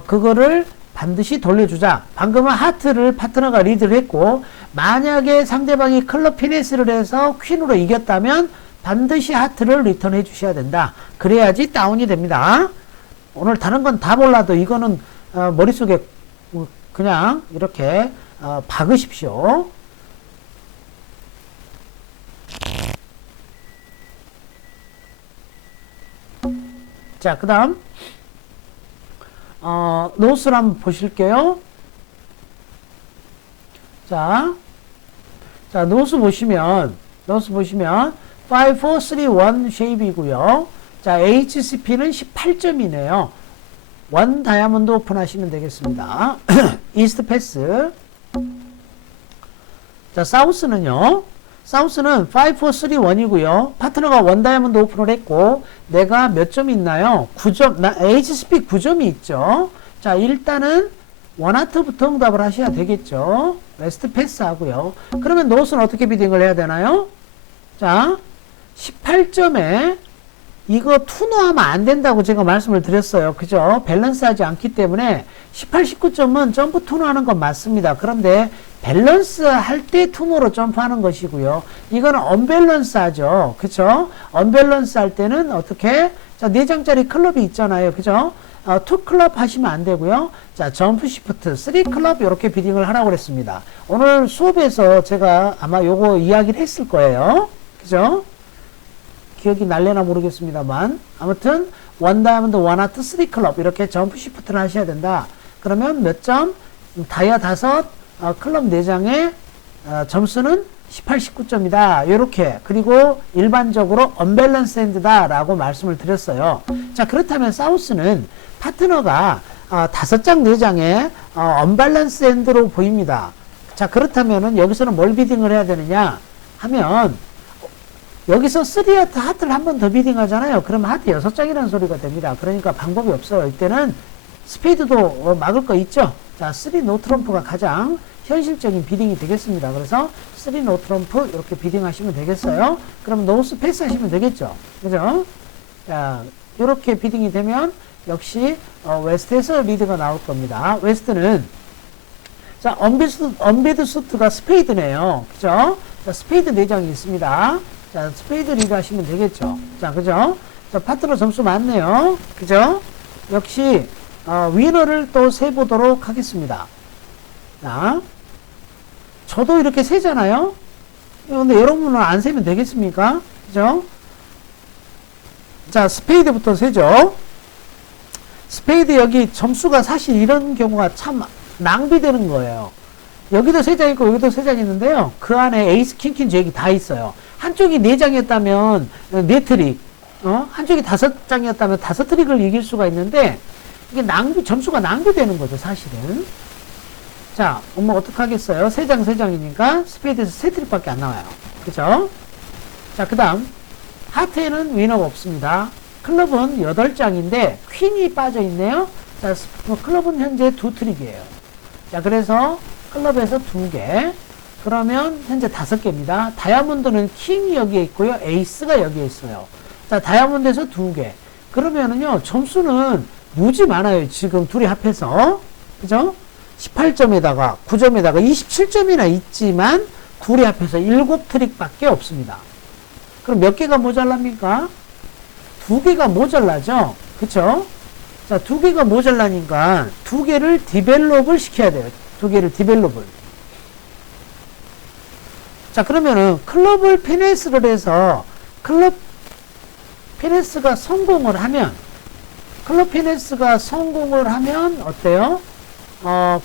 그거를 반드시 돌려주자. 방금은 하트를 파트너가 리드를 했고, 만약에 상대방이 클럽 피네스를 해서 퀸으로 이겼다면 반드시 하트를 리턴해 주셔야 된다. 그래야지 다운이 됩니다. 오늘 다른 건 다 몰라도 이거는 머릿속에 그냥 이렇게 박으십시오. 자, 그 다음 노스를 한번 보실게요. 자, 노스 보시면 5, 4, 3, 1 쉐입이고요. 자, HCP는 18점이네요. 1 다이아몬드 오픈하시면 되겠습니다. 이스트 패스. 자, 사우스는요. 사우스는 5, 4, 3, 1이고요. 파트너가 1 다이아몬드 오픈을 했고 내가 몇 점이 있나요? 9점. HCP 9점이 있죠. 자, 일단은 원하트부터 응답을 하셔야 되겠죠. 웨스트 패스 하고요. 그러면 노스는 어떻게 비딩을 해야 되나요? 자, 18점에 이거 투노하면 안 된다고 제가 말씀을 드렸어요. 그죠? 밸런스 하지 않기 때문에 18, 19점은 점프 투노하는 건 맞습니다. 그런데 밸런스 할 때 투노로 점프하는 것이고요. 이거는 언밸런스 하죠. 그죠? 언밸런스 할 때는 어떻게? 자, 4장짜리 클럽이 있잖아요. 그죠? 2 클럽 하시면 안 되고요. 자, 점프 시프트 3 클럽 이렇게 비딩을 하라고 그랬습니다. 오늘 수업에서 제가 아마 요거 이야기를 했을 거예요. 그죠? 기억이 날래나 모르겠습니다만 아무튼 원 다이아몬드 원 하트 3 클럽 이렇게 점프 시프트를 하셔야 된다. 그러면 몇 점? 다이아 5 클럽 4장의 점수는 18, 19점이다. 이렇게. 그리고 일반적으로 언밸런스 핸드다 라고 말씀을 드렸어요. 자, 그렇다면 사우스는 파트너가 5장, 4장의 언밸런스 핸드로 보입니다. 자, 그렇다면은 여기서는 뭘 비딩을 해야 되느냐 하면 여기서 3 하트를 한 번 더 비딩 하잖아요. 그럼 하트 6장이라는 소리가 됩니다. 그러니까 방법이 없어요. 이때는 스페이드도 막을 거 있죠. 자, 3 노 트럼프가 가장 현실적인 비딩이 되겠습니다. 그래서 3 노 트럼프 이렇게 비딩 하시면 되겠어요. 그럼 노스 패스 하시면 되겠죠. 그죠? 자, 이렇게 비딩이 되면 역시 웨스트에서 리드가 나올 겁니다. 웨스트는 자, 언비드 수트가 스페이드네요. 그죠? 자, 스페이드 4장이 있습니다. 자, 스페이드 리드 하시면 되겠죠. 자, 그죠? 자, 파트너 점수 많네요. 그죠? 역시 위너를 또 세보도록 하겠습니다. 자, 저도 이렇게 세잖아요. 근데 여러분은 안 세면 되겠습니까? 그죠? 자, 스페이드부터 세죠. 스페이드 여기 점수가 사실 이런 경우가 참 낭비되는 거예요. 여기도 3장 있고 여기도 3장 있는데요. 그 안에 에이스, 킹, 잭이 다 있어요. 한쪽이 4장이었다면 4트릭, 한쪽이 5장이었다면 5트릭을 이길 수가 있는데 이게 점수가 낭비되는 거죠, 사실은. 자, 어떡하겠어요? 3장, 3장이니까 스페이드에서 3트릭밖에 안 나와요. 그죠? 자, 그 다음, 하트에는 위너가 없습니다. 클럽은 8장인데, 퀸이 빠져있네요. 자, 클럽은 현재 2트릭이에요. 자, 그래서 클럽에서 2개. 그러면 현재 5개입니다. 다이아몬드는 킹이 여기에 있고요. 에이스가 여기에 있어요. 자, 다이아몬드에서 2개. 그러면은요, 점수는 무지 많아요. 지금 둘이 합해서. 그죠? 18점에다가 9점에다가 27점이나 있지만 둘이 합해서 7트릭밖에 없습니다. 그럼 몇 개가 모자랍니까? 2개가 모자라죠? 그쵸? 자, 2개가 모자라니까 2개를 디벨롭을 시켜야 돼요. 2개를 디벨롭을. 자, 그러면은 클럽을 피네스를 해서 클럽 피네스가 성공을 하면 어때요?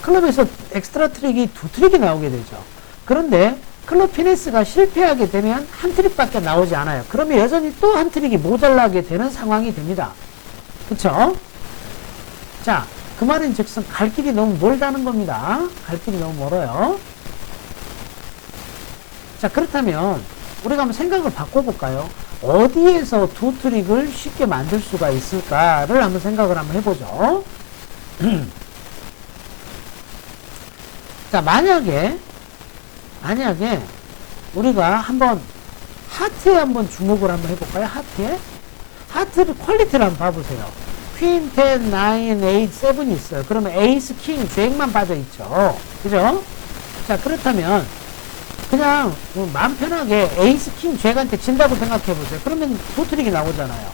클럽에서 엑스트라 트릭이 2트릭이 나오게 되죠. 그런데 클럽 피네스가 실패하게 되면 한 트릭밖에 나오지 않아요. 그러면 여전히 또 한 트릭이 모자라게 되는 상황이 됩니다. 그쵸? 자, 그 말은 즉슨 갈 길이 너무 멀다는 겁니다. 갈 길이 너무 멀어요. 자, 그렇다면 우리가 한번 생각을 바꿔볼까요? 어디에서 2트릭을 쉽게 만들 수가 있을까를 한번 생각을 한번 해보죠. 자, 만약에 우리가 한번 하트에 한번 주목을 한번 해볼까요? 하트를 퀄리티를 한번 봐보세요. 퀸, 10, 9, 8, 7이 있어요. 그러면 에이스, 킹, 잭만 빠져있죠. 그죠? 자, 그렇다면 그냥 마음 편하게 에이스, 킹, 잭한테 진다고 생각해보세요. 그러면 2트릭이 나오잖아요.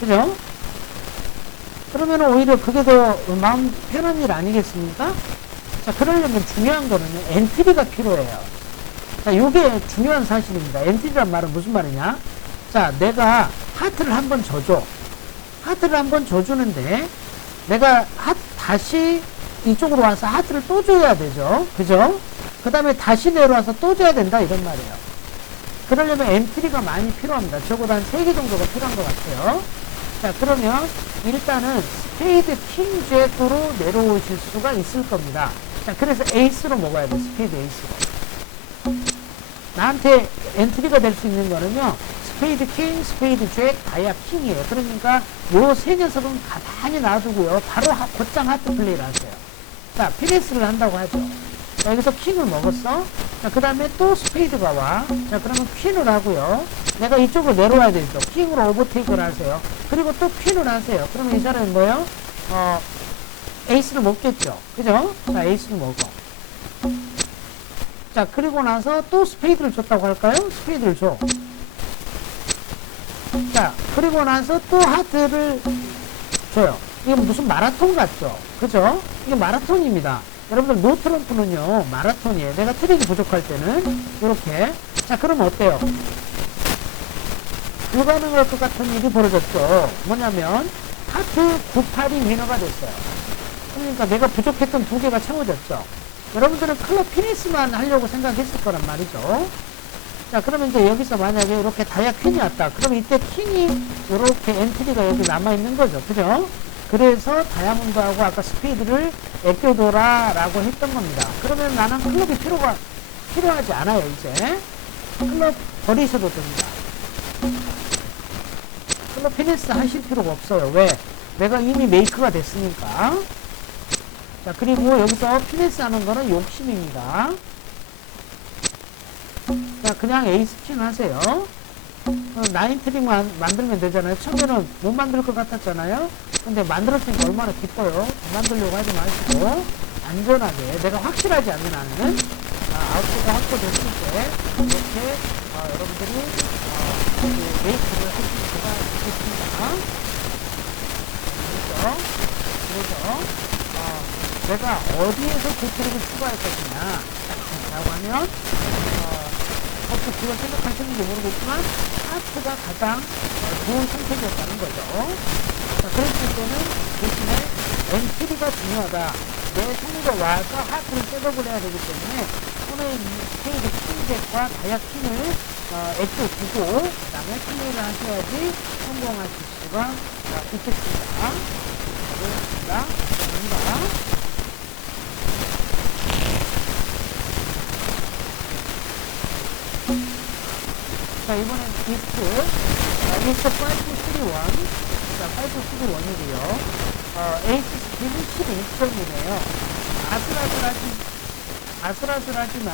그죠? 그러면 오히려 그게 더 마음 편한 일 아니겠습니까? 자, 그러려면 중요한 거는 엔트리가 필요해요. 자, 요게 중요한 사실입니다. 엔트리란 말은 무슨 말이냐? 자, 내가 하트를 한번 줘줘. 하트를 한번 줘주는데, 내가 다시 이쪽으로 와서 하트를 또 줘야 되죠. 그죠? 그 다음에 다시 내려와서 또 줘야 된다. 이런 말이에요. 그러려면 엔트리가 많이 필요합니다. 적어도 한 3개 정도가 필요한 것 같아요. 자, 그러면 일단은 스페이드 킹 잭으로 내려오실 수가 있을 겁니다. 자, 그래서 에이스로 먹어야 돼. 스페이드 에이스로. 나한테 엔트리가 될 수 있는 거는요, 스페이드 킹, 스페이드 잭, 다이아 킹이에요. 그러니까 요 세 녀석은 가만히 놔두고요, 바로 곧장 하트 플레이를 하세요. 자, 피네스를 한다고 하죠. 자, 여기서 킹을 먹었어. 자, 그 다음에 또 스페이드가 와. 자, 그러면 퀸을 하고요. 내가 이쪽으로 내려와야 되죠. 킹으로 오버테이크를 하세요. 그리고 또 퀸을 하세요. 그러면 이 사람은 뭐예요? 에이스를 먹겠죠. 그죠? 자, 에이스를 먹어. 자, 그리고 나서 또 스페이드를 줬다고 할까요? 스페이드를 줘. 자, 그리고 나서 또 하트를 줘요. 이게 무슨 마라톤 같죠? 그죠? 이게 마라톤입니다. 여러분들 노트럼프는요, 마라톤이에요. 내가 트릭이 부족할 때는 이렇게. 자, 그럼 어때요? 불가능할 것 같은 일이 벌어졌죠. 뭐냐면 하트 98이 위너가 됐어요. 그러니까 내가 부족했던 두 개가 채워졌죠. 여러분들은 클럽 피니스만 하려고 생각했을 거란 말이죠. 자, 그러면 이제 여기서 만약에 이렇게 다이아 퀸이 왔다. 그럼 이때 킹이 이렇게 엔트리가 여기 남아있는 거죠. 그죠? 그래서 다이아몬드하고 아까 스피드를 아껴둬라 라고 했던 겁니다. 그러면 나는 클럽이 필요하지 않아요, 이제. 클럽 버리셔도 됩니다. 클럽 피니스 하실 필요가 없어요. 왜? 내가 이미 메이크가 됐으니까. 자, 그리고 여기서 피니스 하는 거는 욕심입니다. 자, 그냥 에이스킹 하세요. 나인트릭만 만들면 되잖아요. 처음에는 못 만들 것 같았잖아요. 근데 만들었으니까 얼마나 기뻐요. 만들려고 하지 마시고 안전하게 내가 확실하지 않는 한은 아웃도가 확보됐을 때 이렇게 여러분들이 메이크를 하실 수가 있겠습니다. 그래서 내가 어디에서 고트릭을 추가할 것이냐 라고 하면 혹시 그걸 생각하시는지 모르겠지만 하트가 가장 좋은 선택이었다는 거죠. 자, 그랬을 때는 대신에 엔트리가 중요하다. 내 손으로 와서 하트를 셋업을 해야 되기 때문에 손에 있는 스페이드 킹덱과 다이아 킹을 액조 두고 그 다음에 플레이를 하셔야지 성공하실 수가 있겠습니다. 그렇습니다. 감사합니다. 자, 이번엔 이스트 531. 자, 531이고요. 에이스 스피드 11점이네요. 아슬아슬하지만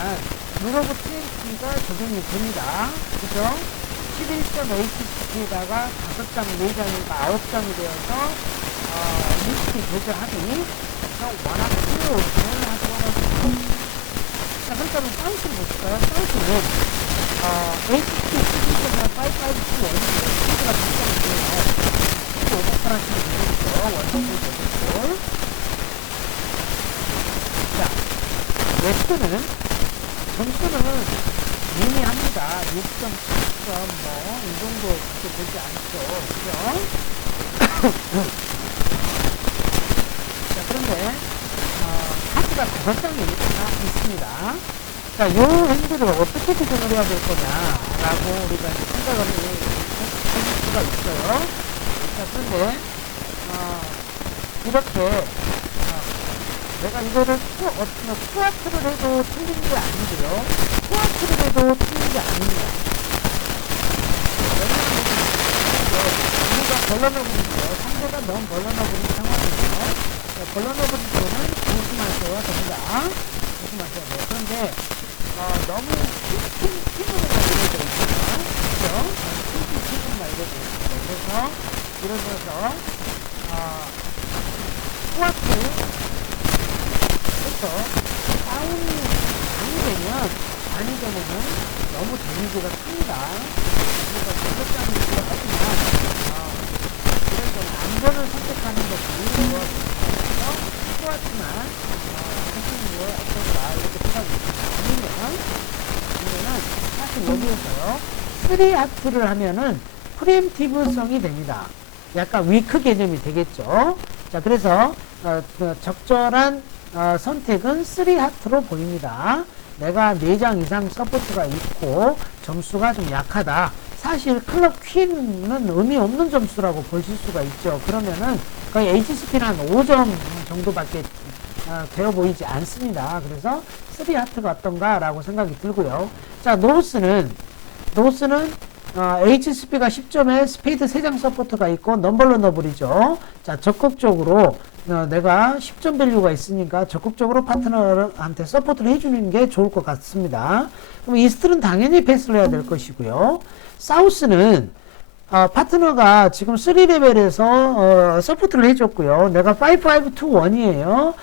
루러브 TNT가 적용이 됩니다. 그죠? 11점 에이스 스피드에다가 5장, 4장이니까 9장이 되어서 리스트 조절하니 워낙 필요오션을 하도록 하겠습니다. 자, 그렇다면 사우스를 볼까요? 사우스는 HT 11.552원인데 스피드가 굉장히 좋아요. 스피드 오버파라시면 되겠죠. 원스피드 되겠죠. 자, 웨스트는 점수는 미미합니다. 6점, 7점 이 정도 그렇게 되지 않죠. 그죠? 자, 그런데 카드가 5장이 있습니다. 자, 요 핸들을 어떻게 조정을 해야 될 거냐라고 우리가 이제 생각을 해볼 수가 있어요. 자, 그런데 이렇게 내가 이거를 투아트를 해도 틀린 게 아니고요. 투아트를 해도 틀린 게 아닙니다. 우리가 벌러너블이죠. 상대가 너무 벌러너블인 상황이에요. 벌러너블 쪽은 조심하셔야 됩니다. 조심하셔야 돼요. 그런데 너무 핑핑으로 이루어져 있어요. 그죠? 핑핑으로 이루어져 있어요. 그래서 예를 들어서 투아트 다운이 되면은 너무 데미지가 큽니다. 그래서 공격자님들 하지만 그래서 안전을 선택하는 것이 좋아서 투아트만 하시는 게 어떨까 이렇게 생각이 듭니다. 아니면은 사실 여기에서요 3하트를 하면은 프리엠티브성이 됩니다. 약간 위크 개념이 되겠죠. 자, 그래서 적절한 선택은 3하트로 보입니다. 내가 4장 이상 서포트가 있고 점수가 좀 약하다. 사실 클럽 퀸은 의미 없는 점수라고 보실 수가 있죠. 그러면은 거의 HCP는 한 5점 정도밖에 되어 보이지 않습니다. 그래서 3하트가 어떤가 라고 생각이 들고요. 자, 노스는 HCP가 10점에 스페이드 3장 서포트가 있고 넘버러너블이죠. 자, 적극적으로 내가 10점 밸류가 있으니까 적극적으로 파트너한테 서포트를 해주는 게 좋을 것 같습니다. 그럼 이스트는 당연히 패스를 해야 될 것이고요. 사우스는 파트너가 지금 3레벨에서 서포트를 해줬고요. 내가 5521이에요.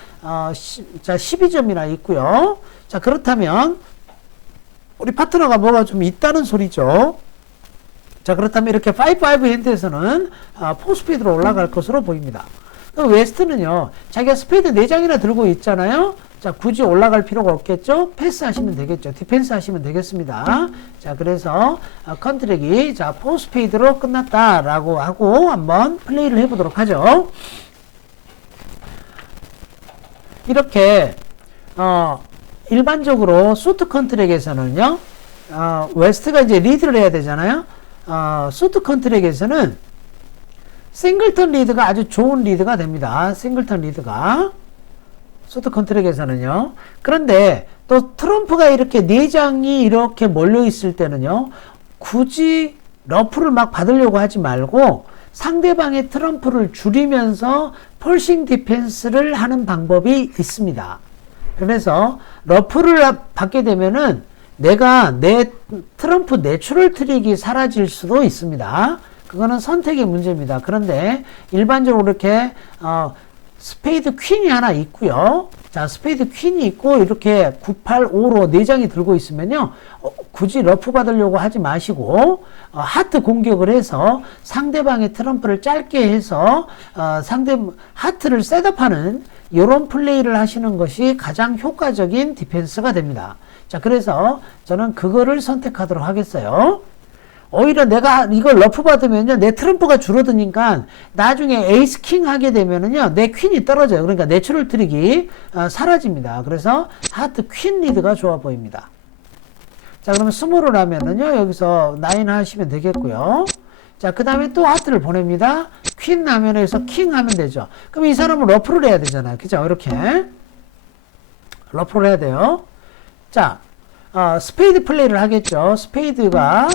자, 12점이나 있고요. 자, 그렇다면 우리 파트너가 뭐가 좀 있다는 소리죠. 자, 그렇다면 이렇게 55 핸드에서는 4스피드로 올라갈 것으로 보입니다. 웨스트는요, 자기가 스피드 4장이나 들고 있잖아요. 자, 굳이 올라갈 필요가 없겠죠? 패스 하시면 되겠죠. 디펜스 하시면 되겠습니다. 자, 그래서 컨트랙이 자, 4스페이드로 끝났다라고 하고 한번 플레이를 해보도록 하죠. 이렇게 일반적으로 수트 컨트랙에서는요, 웨스트가 이제 리드를 해야 되잖아요. 수트 컨트랙에서는 싱글턴 리드가 아주 좋은 리드가 됩니다. 싱글턴 리드가. 수트 컨트랙에서는요. 그런데 또 트럼프가 이렇게 4장이 이렇게 몰려 있을 때는요. 굳이 러프를 막 받으려고 하지 말고 상대방의 트럼프를 줄이면서 폴싱 디펜스를 하는 방법이 있습니다. 그래서 러프를 받게 되면은 내가 내 트럼프 내추럴 트릭이 사라질 수도 있습니다. 그거는 선택의 문제입니다. 그런데 일반적으로 이렇게 스페이드 퀸이 하나 있고요. 자, 스페이드 퀸이 있고 이렇게 9, 8, 5로 4장이 들고 있으면요. 굳이 러프 받으려고 하지 마시고 하트 공격을 해서 상대방의 트럼프를 짧게 해서 상대 하트를 셋업하는 이런 플레이를 하시는 것이 가장 효과적인 디펜스가 됩니다. 자, 그래서 저는 그거를 선택하도록 하겠어요. 오히려 내가 이걸 러프 받으면요, 내 트럼프가 줄어드니까 나중에 에이스 킹 하게 되면은요, 내 퀸이 떨어져요. 그러니까 내추럴 트릭이 사라집니다. 그래서 하트 퀸 리드가 좋아 보입니다. 자, 그러면 스몰을 하면은요, 여기서 9 하시면 되겠고요. 자, 그 다음에 또 하트를 보냅니다. 퀸 하면 여기서 킹 하면 되죠. 그럼 이 사람은 러프를 해야 되잖아요. 그죠? 이렇게. 러프를 해야 돼요. 자, 스페이드 플레이를 하겠죠. 스페이드가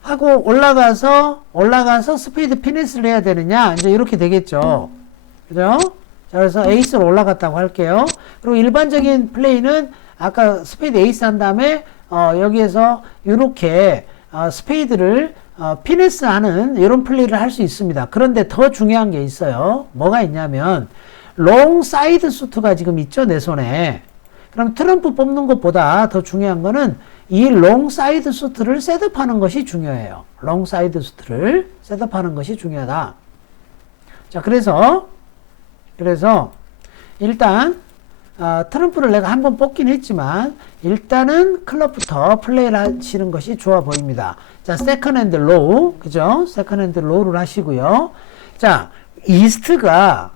하고 올라가서 스페이드 피니스를 해야 되느냐, 이제 이렇게 되겠죠. 그죠? 자, 그래서 에이스로 올라갔다고 할게요. 그리고 일반적인 플레이는 아까 스페이드 에이스 한 다음에 여기에서 이렇게 스페이드를 피니스 하는 이런 플레이를 할 수 있습니다. 그런데 더 중요한 게 있어요. 뭐가 있냐면 롱 사이드 수트가 지금 있죠, 내 손에. 그럼 트럼프 뽑는 것보다 더 중요한 거는 이 롱 사이드 수트를 셋업하는 것이 중요해요. 롱 사이드 수트를 셋업하는 것이 중요하다. 자, 그래서 일단 트럼프를 내가 한번 뽑긴 했지만 일단은 클럽부터 플레이를 하시는 것이 좋아 보입니다. 자, 세컨 핸드 로우, 그죠? 세컨 핸드 로우를 하시고요. 자, 이스트가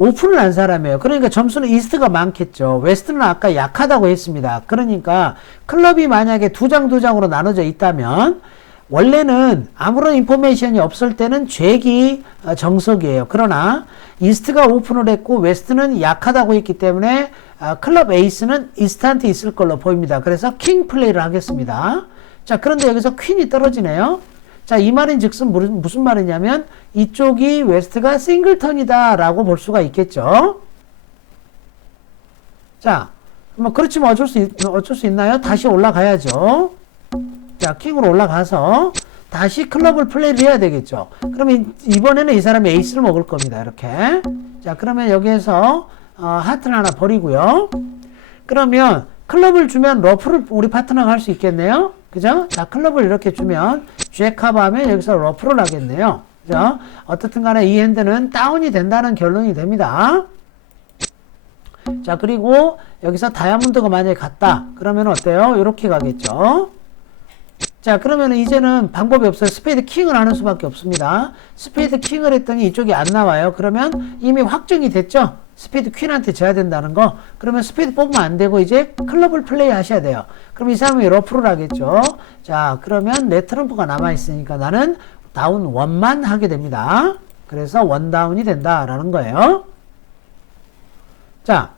오픈을 한 사람이에요. 그러니까 점수는 이스트가 많겠죠. 웨스트는 아까 약하다고 했습니다. 그러니까 클럽이 만약에 2장으로 나눠져 있다면 원래는 아무런 인포메이션이 없을 때는 잭이 정석이에요. 그러나 이스트가 오픈을 했고 웨스트는 약하다고 했기 때문에 클럽 에이스는 이스트한테 있을 걸로 보입니다. 그래서 킹 플레이를 하겠습니다. 자, 그런데 여기서 퀸이 떨어지네요. 자, 이 말인 즉슨 무슨 말이냐면 이쪽이 웨스트가 싱글턴이다 라고 볼 수가 있겠죠. 자, 뭐 그렇지만 어쩔 수 있나요? 다시 올라가야죠. 자, 킹으로 올라가서 다시 클럽을 플레이를 해야 되겠죠. 그러면 이번에는 이 사람이 에이스를 먹을 겁니다. 이렇게. 자, 그러면 여기에서 하트를 하나 버리고요. 그러면 클럽을 주면 러프를 우리 파트너가 할 수 있겠네요. 그죠? 자, 클럽을 이렇게 주면 잭커버 하면 여기서 러프를 하겠네요. 그죠? 어떻든 간에 이 핸드는 다운이 된다는 결론이 됩니다. 자, 그리고 여기서 다이아몬드가 만약에 갔다. 그러면 어때요? 이렇게 가겠죠. 자, 그러면 이제는 방법이 없어요. 스페이드 킹을 하는 수밖에 없습니다. 스페이드 킹을 했더니 이쪽이 안 나와요. 그러면 이미 확정이 됐죠? 스페이드 퀸한테 져야 된다는 거. 그러면 스페이드 뽑으면 안 되고 이제 클럽을 플레이 하셔야 돼요. 그럼 이 사람이 러프를 하겠죠. 자, 그러면 내 트럼프가 남아있으니까 나는 다운 원만 하게 됩니다. 그래서 원다운이 된다라는 거예요. 자,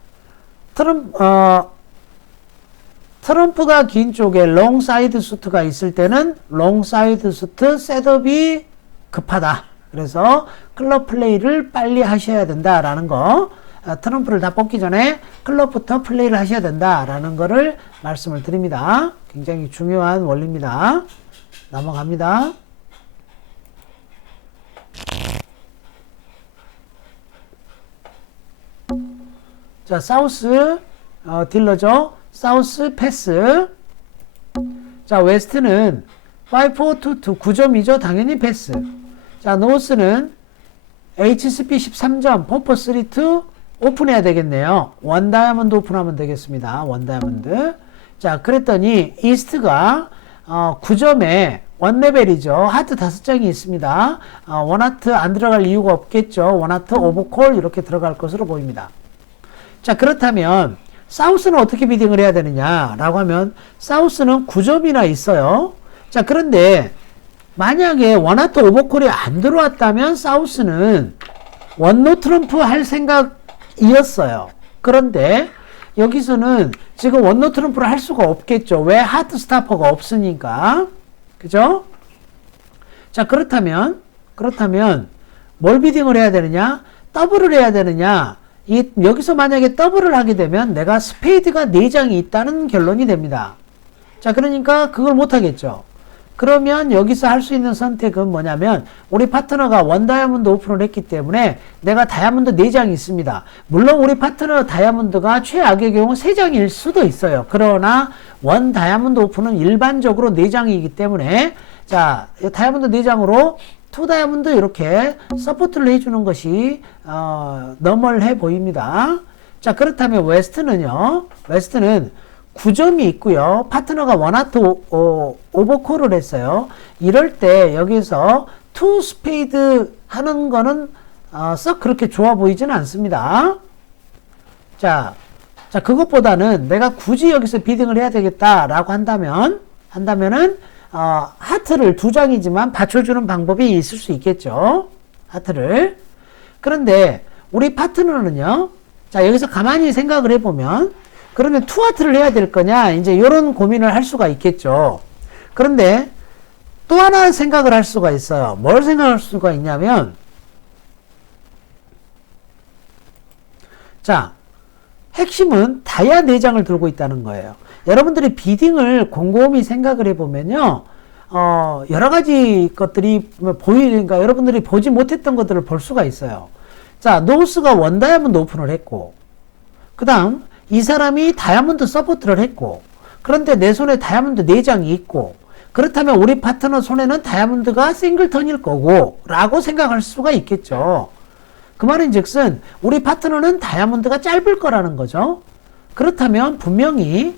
트럼프가 긴 쪽에 롱 사이드 수트가 있을 때는 롱 사이드 수트 셋업이 급하다. 그래서 클럽 플레이를 빨리 하셔야 된다라는 거. 트럼프를 다 뽑기 전에 클럽부터 플레이를 하셔야 된다라는 거를 말씀을 드립니다. 굉장히 중요한 원리입니다. 넘어갑니다. 자, 사우스 딜러죠. 사우스 패스. 자, 웨스트는 5, 4, 2, 2 9점이죠. 당연히 패스. 자, 노스는 HSP 13점, 포퍼 3-2 오픈해야 되겠네요. 원 다이아몬드 오픈하면 되겠습니다. 원 다이아몬드. 자, 그랬더니 이스트가 9점에 원 레벨이죠. 하트 5장이 있습니다. 원 하트 안 들어갈 이유가 없겠죠. 원 하트 오버콜 이렇게 들어갈 것으로 보입니다. 자, 그렇다면 사우스는 어떻게 비딩을 해야 되느냐라고 하면 사우스는 9점이나 있어요. 자, 그런데 만약에 원하트 오버콜이 안 들어왔다면 사우스는 원노 트럼프 할 생각이었어요. 그런데 여기서는 지금 원노 트럼프를 할 수가 없겠죠. 왜? 하트 스타퍼가 없으니까. 그죠? 자, 그렇다면 뭘 비딩을 해야 되느냐? 더블을 해야 되느냐? 여기서 만약에 더블을 하게 되면 내가 스페이드가 4장이 있다는 결론이 됩니다. 자, 그러니까 그걸 못 하겠죠. 그러면 여기서 할 수 있는 선택은 뭐냐면 우리 파트너가 원 다이아몬드 오픈을 했기 때문에 내가 다이아몬드 4장이 있습니다. 물론 우리 파트너 다이아몬드가 최악의 경우 3장일 수도 있어요. 그러나 원 다이아몬드 오픈은 일반적으로 4장이기 때문에 자, 다이아몬드 4장으로 투 다이아몬드 이렇게 서포트를 해주는 것이 너멀해 보입니다. 자, 그렇다면 웨스트는요. 웨스트는 9점이 있고요. 파트너가 원하트 오버콜을 했어요. 이럴 때 여기서 투 스페이드 하는 거는 썩 그렇게 좋아 보이지는 않습니다. 자, 그것보다는 내가 굳이 여기서 비딩을 해야 되겠다라고 한다면은 하트를 2장이지만 받쳐주는 방법이 있을 수 있겠죠. 하트를. 그런데 우리 파트너는요. 자, 여기서 가만히 생각을 해보면 그러면 투하트를 해야 될 거냐? 이제 이런 고민을 할 수가 있겠죠. 그런데 또 하나 생각을 할 수가 있어요. 뭘 생각할 수가 있냐면 자, 핵심은 다이아 4장을 들고 있다는 거예요. 여러분들이 비딩을 곰곰이 생각을 해보면요. 여러 가지 것들이 보이니까 여러분들이 보지 못했던 것들을 볼 수가 있어요. 자, 노스가 원 다이아몬드 오픈을 했고 그 다음 이 사람이 다이아몬드 서포트를 했고 그런데 내 손에 다이아몬드 4장이 있고 그렇다면 우리 파트너 손에는 다이아몬드가 싱글턴일 거고 라고 생각할 수가 있겠죠. 그 말인 즉슨 우리 파트너는 다이아몬드가 짧을 거라는 거죠. 그렇다면 분명히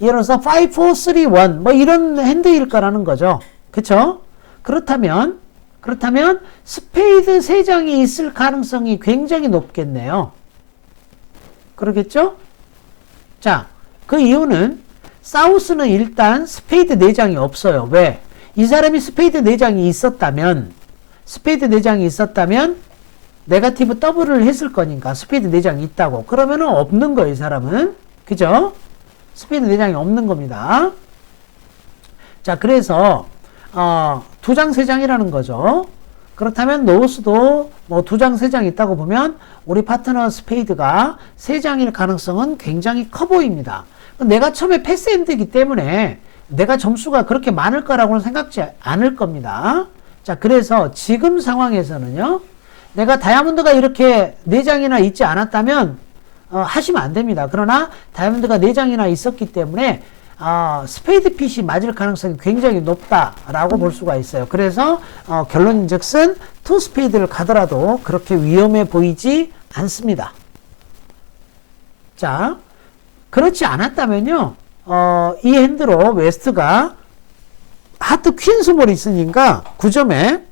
예를 들어서 5, 4, 3, 1 뭐 이런 핸드일 거라는 거죠. 그쵸? 그렇다면 스페이드 3장이 있을 가능성이 굉장히 높겠네요. 그러겠죠? 자, 그 이유는 사우스는 일단 스페이드 4장이 없어요. 왜? 이 사람이 스페이드 4장이 있었다면 네거티브 더블을 했을 거니까 스페이드 4장이 있다고. 그러면은 없는 거예요, 이 사람은. 그죠? 스페이드 4장이 없는 겁니다. 자, 그래서 2장, 3장이라는 거죠. 그렇다면 노스도 뭐 2장, 3장 있다고 보면 우리 파트너 스페이드가 3장일 가능성은 굉장히 커 보입니다. 내가 처음에 패스핸드이기 때문에 내가 점수가 그렇게 많을 거라고는 생각지 않을 겁니다. 자, 그래서 지금 상황에서는요. 내가 다이아몬드가 이렇게 4장이나 있지 않았다면 하시면 안 됩니다. 그러나 다이아몬드가 4장이나 있었기 때문에 스페이드 핏이 맞을 가능성이 굉장히 높다라고 볼 수가 있어요. 그래서 결론인즉슨 투 스페이드를 가더라도 그렇게 위험해 보이지 않습니다. 자, 그렇지 않았다면요. 이 핸드로 웨스트가 하트 퀸 스몰이 있으니까 9점에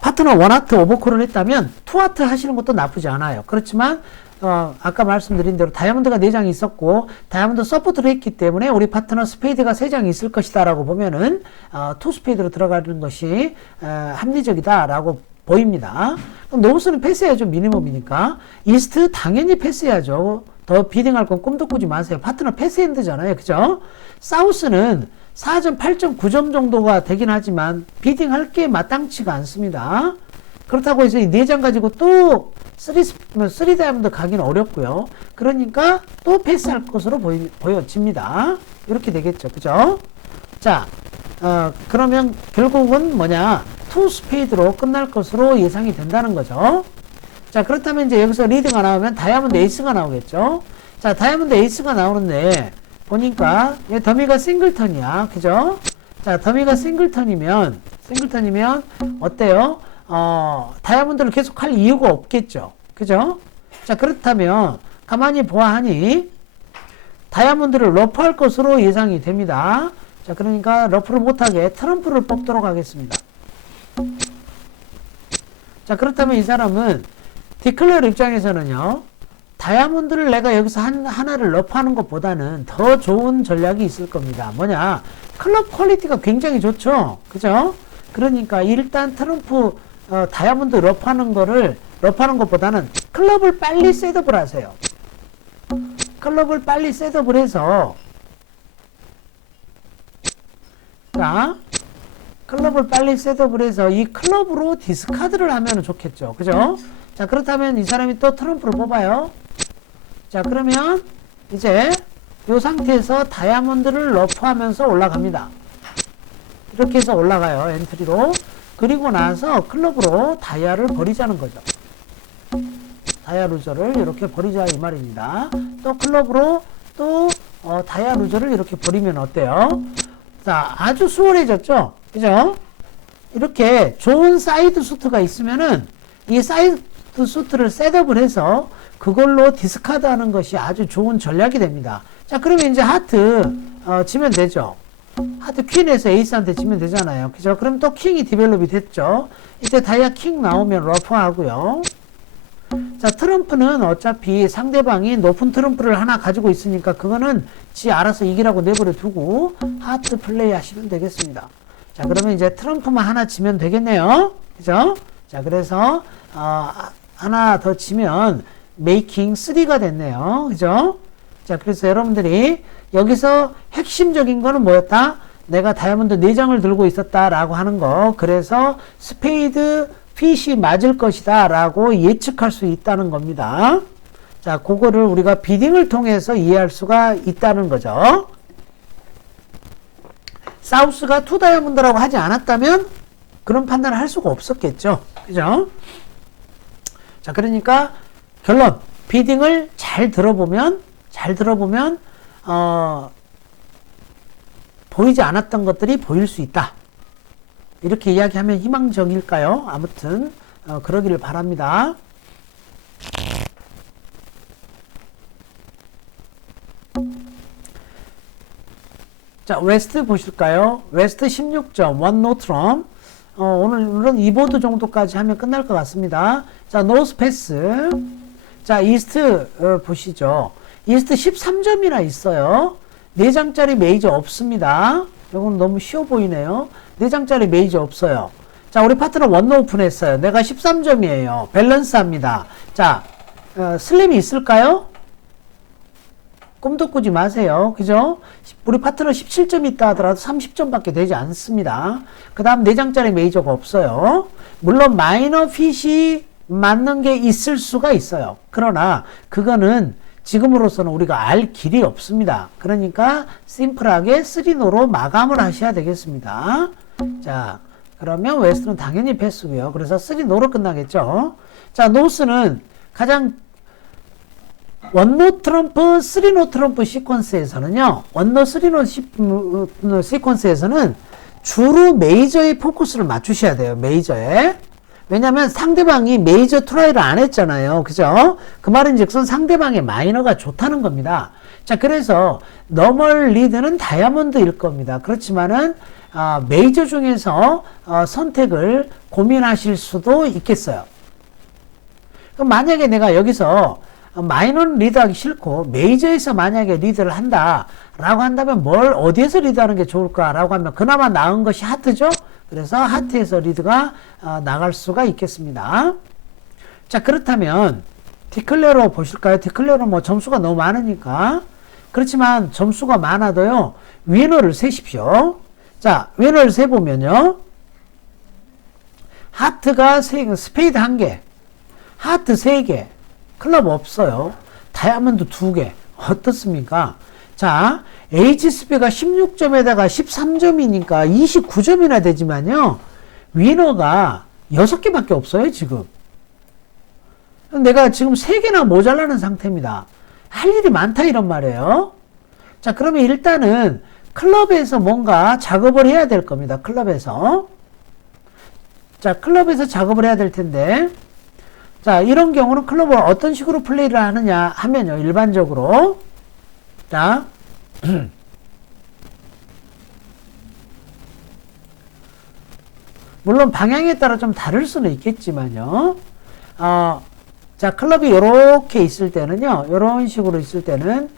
파트너 원하트 오버콜을 했다면 투하트 하시는 것도 나쁘지 않아요. 그렇지만 아까 말씀드린 대로 다이아몬드가 4장이 있었고 다이아몬드 서포트를 했기 때문에 우리 파트너 스페이드가 3장이 있을 것이다 라고 보면은 투 스페이드로 들어가는 것이 합리적이다 라고 보입니다. 그럼 노스는 패스해야죠. 미니멈이니까. 이스트 당연히 패스해야죠. 더 비딩할 건 꿈도 꾸지 마세요. 파트너 패스핸드잖아요. 그죠? 사우스는 4점, 8점, 9점 정도가 되긴 하지만 비딩할 게 마땅치가 않습니다. 그렇다고 해서 이 4장 가지고 또 3 다이아몬드 가기는 어렵고요. 그러니까 또 패스할 것으로 보여집니다. 이렇게 되겠죠. 그죠? 자, 그러면 결국은 뭐냐? 투 스페이드로 끝날 것으로 예상이 된다는 거죠. 자, 그렇다면 이제 여기서 리드가 나오면 다이아몬드 에이스가 나오겠죠. 자, 다이아몬드 에이스가 나오는데 보니까 얘 더미가 싱글턴이야. 그죠? 자, 더미가 싱글턴이면 어때요? 다이아몬드를 계속 할 이유가 없겠죠. 그죠? 자, 그렇다면 가만히 보아하니 다이아몬드를 러프할 것으로 예상이 됩니다. 자, 그러니까 러프를 못하게 트럼프를 뽑도록 하겠습니다. 자, 그렇다면 이 사람은 디클레어 입장에서는요, 다이아몬드를 내가 여기서 하나를 러프하는 것보다는 더 좋은 전략이 있을 겁니다. 뭐냐? 클럽 퀄리티가 굉장히 좋죠. 그죠? 그러니까 일단 트럼프 다이아몬드 러프하는 것보다는 클럽을 빨리 셋업을 하세요. 클럽을 빨리 셋업을 해서, 자, 클럽을 빨리 셋업을 해서 이 클럽으로 디스카드를 하면 좋겠죠. 그죠? 자, 그렇다면 이 사람이 또 트럼프를 뽑아요. 자, 그러면 이제 이 상태에서 다이아몬드를 러프하면서 올라갑니다. 이렇게 해서 올라가요. 엔트리로. 그리고 나서 클럽으로 다이아를 버리자는 거죠. 다이아 루저를 이렇게 버리자 이 말입니다. 또 클럽으로 또 다이아 루저를 이렇게 버리면 어때요? 자, 아주 수월해졌죠? 그죠? 이렇게 좋은 사이드 수트가 있으면은 이 사이드 수트를 셋업을 해서 그걸로 디스카드 하는 것이 아주 좋은 전략이 됩니다. 자, 그러면 이제 하트 지면 되죠. 하트 퀸에서 에이스한테 지면 되잖아요. 그죠? 그럼 또 킹이 디벨롭이 됐죠. 이때 다이아 킹 나오면 러프 하고요. 자, 트럼프는 어차피 상대방이 높은 트럼프를 하나 가지고 있으니까 그거는 지 알아서 이기라고 내버려 두고 하트 플레이 하시면 되겠습니다. 자, 그러면 이제 트럼프만 하나 지면 되겠네요. 그죠? 자, 그래서 하나 더 지면 메이킹 3가 됐네요. 그죠? 자, 그래서 여러분들이 여기서 핵심적인 거는 뭐였다? 내가 다이아몬드 4장을 들고 있었다라고 하는 거. 그래서 스페이드 핏이 맞을 것이다 라고 예측할 수 있다는 겁니다. 자, 그거를 우리가 비딩을 통해서 이해할 수가 있다는 거죠. 사우스가 투 다이아몬드라고 하지 않았다면 그런 판단을 할 수가 없었겠죠. 그죠? 자, 그러니까 결론, 비딩을 잘 들어보면 보이지 않았던 것들이 보일 수 있다. 이렇게 이야기하면 희망적일까요? 아무튼 그러기를 바랍니다. 자, 웨스트 보실까요? 웨스트 16점, 원 노트럼. 오늘은 2보드 정도까지 하면 끝날 것 같습니다. 자, 노스 패스. 자, 이스트 보시죠. 이스트 13점이나 있어요. 4장짜리 메이저 없습니다. 이건 너무 쉬워 보이네요. 4장짜리 메이저 없어요. 자, 우리 파트너 원노 오픈했어요. 내가 13점이에요. 밸런스 합니다. 자, 슬림이 있을까요? 꿈도 꾸지 마세요. 그죠? 우리 파트너 17점 있다 하더라도 30점밖에 되지 않습니다. 그 다음 4장짜리 메이저가 없어요. 물론 마이너 핏이 맞는 게 있을 수가 있어요. 그러나 그거는 지금으로서는 우리가 알 길이 없습니다. 그러니까 심플하게 3노로 마감을 하셔야 되겠습니다. 자, 그러면 웨스트는 당연히 패스고요. 그래서 3노로 끝나겠죠. 자, 노스는 가장 원노 트럼프, 3노 트럼프 시퀀스에서는요. 원노 3노 시퀀스에서는 주로 메이저에 포커스를 맞추셔야 돼요. 메이저에. 왜냐면 상대방이 메이저 트라이를 안 했잖아요. 그죠? 그 말은 즉슨 상대방의 마이너가 좋다는 겁니다. 자, 그래서 너멀 리드는 다이아몬드일 겁니다. 그렇지만은 메이저 중에서 선택을 고민하실 수도 있겠어요. 그럼 만약에 내가 여기서 마이너는 리드하기 싫고 메이저에서 만약에 리드를 한다라고 한다면 어디에서 리드하는 게 좋을까라고 하면 그나마 나은 것이 하트죠. 그래서 하트에서 리드가 나갈 수가 있겠습니다. 자, 그렇다면 디클레어 보실까요? 디클레어 뭐 점수가 너무 많으니까. 그렇지만 점수가 많아도요. 위너를 세십시오. 자, 위너를 세보면요. 하트가 스페이드 1개, 하트 3개, 클럽 없어요. 다이아몬드 2개. 어떻습니까? 자, HSP가 16점에다가 13점이니까 29점이나 되지만요. 위너가 6개밖에 없어요, 지금. 내가 지금 3개나 모자라는 상태입니다. 할 일이 많다, 이런 말이에요. 자, 그러면 일단은 클럽에서 뭔가 작업을 해야 될 겁니다. 클럽에서. 자, 클럽에서 작업을 해야 될 텐데, 자, 이런 경우는 클럽을 어떤 식으로 플레이를 하느냐 하면요, 일반적으로. 자, 물론 방향에 따라 좀 다를 수는 있겠지만요. 자, 클럽이 이렇게 있을 때는요, 이런 식으로 있을 때는,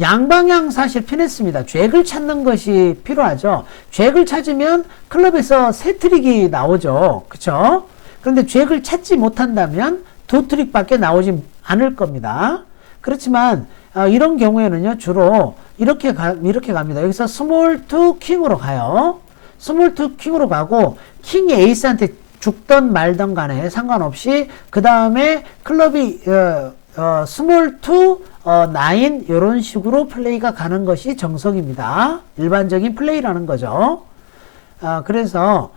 양방향 사실 피네스입니다. 잭을 찾는 것이 필요하죠. 잭을 찾으면 클럽에서 세 트릭이 나오죠. 그쵸? 그런데 잭을 찾지 못한다면 두 트릭밖에 나오지 않을 겁니다. 그렇지만, 이런 경우에는요, 주로 이렇게 갑니다. 여기서 스몰 투 킹으로 가요. 스몰 투 킹으로 가고, 킹이 에이스한테 죽던 말던 간에 상관없이, 그 다음에 클럽이, 스몰 투, 9, 이런 식으로 플레이가 가는 것이 정석입니다. 일반적인 플레이라는 거죠. 그래서,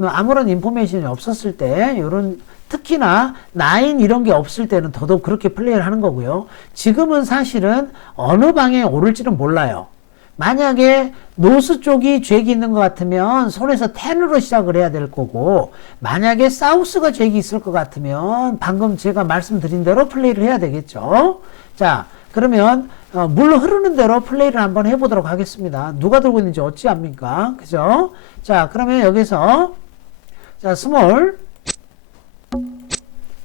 아무런 인포메이션이 없었을 때, 요런, 특히나 9 이런 게 없을 때는 더더욱 그렇게 플레이를 하는 거고요. 지금은 사실은 어느 방에 오를지는 몰라요. 만약에 노스 쪽이 잭이 있는 것 같으면 손에서 10으로 시작을 해야 될 거고, 만약에 사우스가 잭이 있을 것 같으면 방금 제가 말씀드린 대로 플레이를 해야 되겠죠. 자, 그러면 물 흐르는 대로 플레이를 한번 해보도록 하겠습니다. 누가 들고 있는지 어찌 압니까? 그죠? 자, 그러면 여기서 자, 스몰,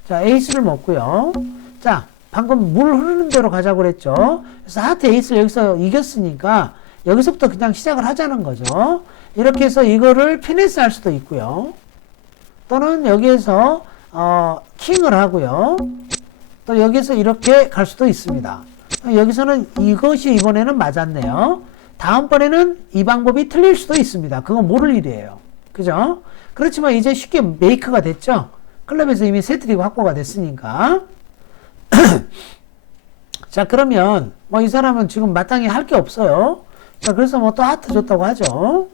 자, 에이스를 먹고요. 자, 방금 물 흐르는 대로 가자고 그랬죠. 그래서 하트 에이스를 여기서 이겼으니까 여기서부터 그냥 시작을 하자는 거죠. 이렇게 해서 이거를 피네스 할 수도 있고요. 또는 여기에서 킹을 하고요. 또 여기서 이렇게 갈 수도 있습니다. 여기서는 이것이 이번에는 맞았네요. 다음번에는 이 방법이 틀릴 수도 있습니다. 그건 모를 일이에요. 그죠? 그렇지만 이제 쉽게 메이크가 됐죠. 클럽에서 이미 세트리가 확보가 됐으니까. 자, 그러면 뭐 이 사람은 지금 마땅히 할 게 없어요. 자, 그래서 뭐 또 하트 줬다고 하죠.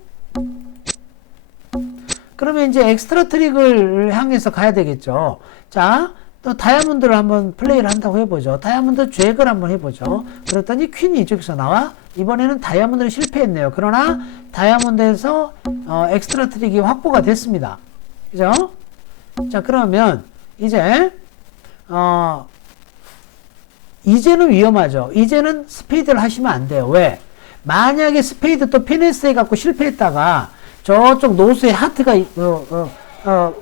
그러면 이제 엑스트라 트릭을 향해서 가야 되겠죠. 자, 또 다이아몬드를 한번 플레이를 한다고 해보죠. 다이아몬드 잭을 한번 해보죠. 그랬더니 퀸이 이쪽에서 나와. 이번에는 다이아몬드를 실패했네요. 그러나 다이아몬드에서 엑스트라 트릭이 확보가 됐습니다. 그죠? 자, 그러면 이제 이제는 위험하죠. 이제는 스페이드를 하시면 안 돼요. 왜? 만약에 스페이드 또 피네스 해갖고 실패했다가 저쪽 노스에 하트가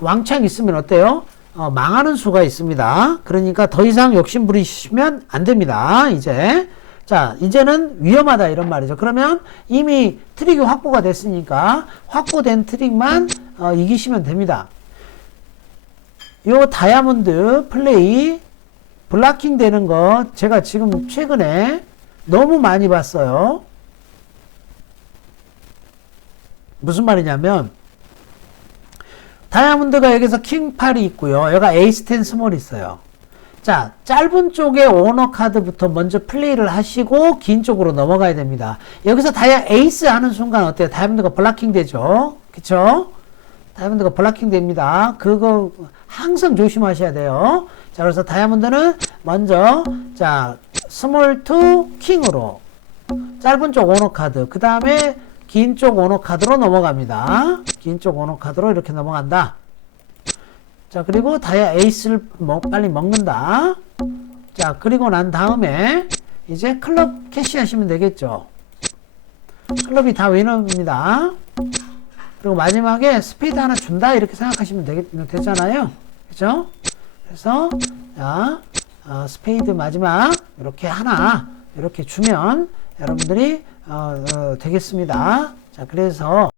왕창 있으면 어때요? 망하는 수가 있습니다. 그러니까 더 이상 욕심 부리시면 안 됩니다. 이제. 자, 이제는 위험하다 이런 말이죠. 그러면 이미 트릭이 확보가 됐으니까 확보된 트릭만 이기시면 됩니다. 요 다이아몬드 플레이 블락킹 되는 거 제가 지금 최근에 너무 많이 봤어요. 무슨 말이냐면 다이아몬드가 여기서 킹8이 있고요. 여기가 에이스 10 스몰이 있어요. 자, 짧은 쪽에 오너 카드부터 먼저 플레이를 하시고 긴 쪽으로 넘어가야 됩니다. 여기서 에이스 하는 순간 어때요? 다이아몬드가 블락킹 되죠. 그쵸? 다이아몬드가 블락킹 됩니다. 그거 항상 조심하셔야 돼요. 자, 그래서 다이아몬드는 먼저 자, 스몰 투 킹으로 짧은 쪽 오너 카드, 그 다음에 긴 쪽 오너 카드로 넘어갑니다. 긴 쪽 오너 카드로 이렇게 넘어간다. 자, 그리고 에이스를 빨리 먹는다. 자, 그리고 난 다음에 이제 클럽 캐시 하시면 되겠죠. 클럽이 다 위너입니다. 그리고 마지막에 스피드 하나 준다 이렇게 생각하시면 되잖아요. 그죠? 그래서 자, 스페이드 마지막 이렇게 하나 이렇게 주면 여러분들이 되겠습니다. 자, 그래서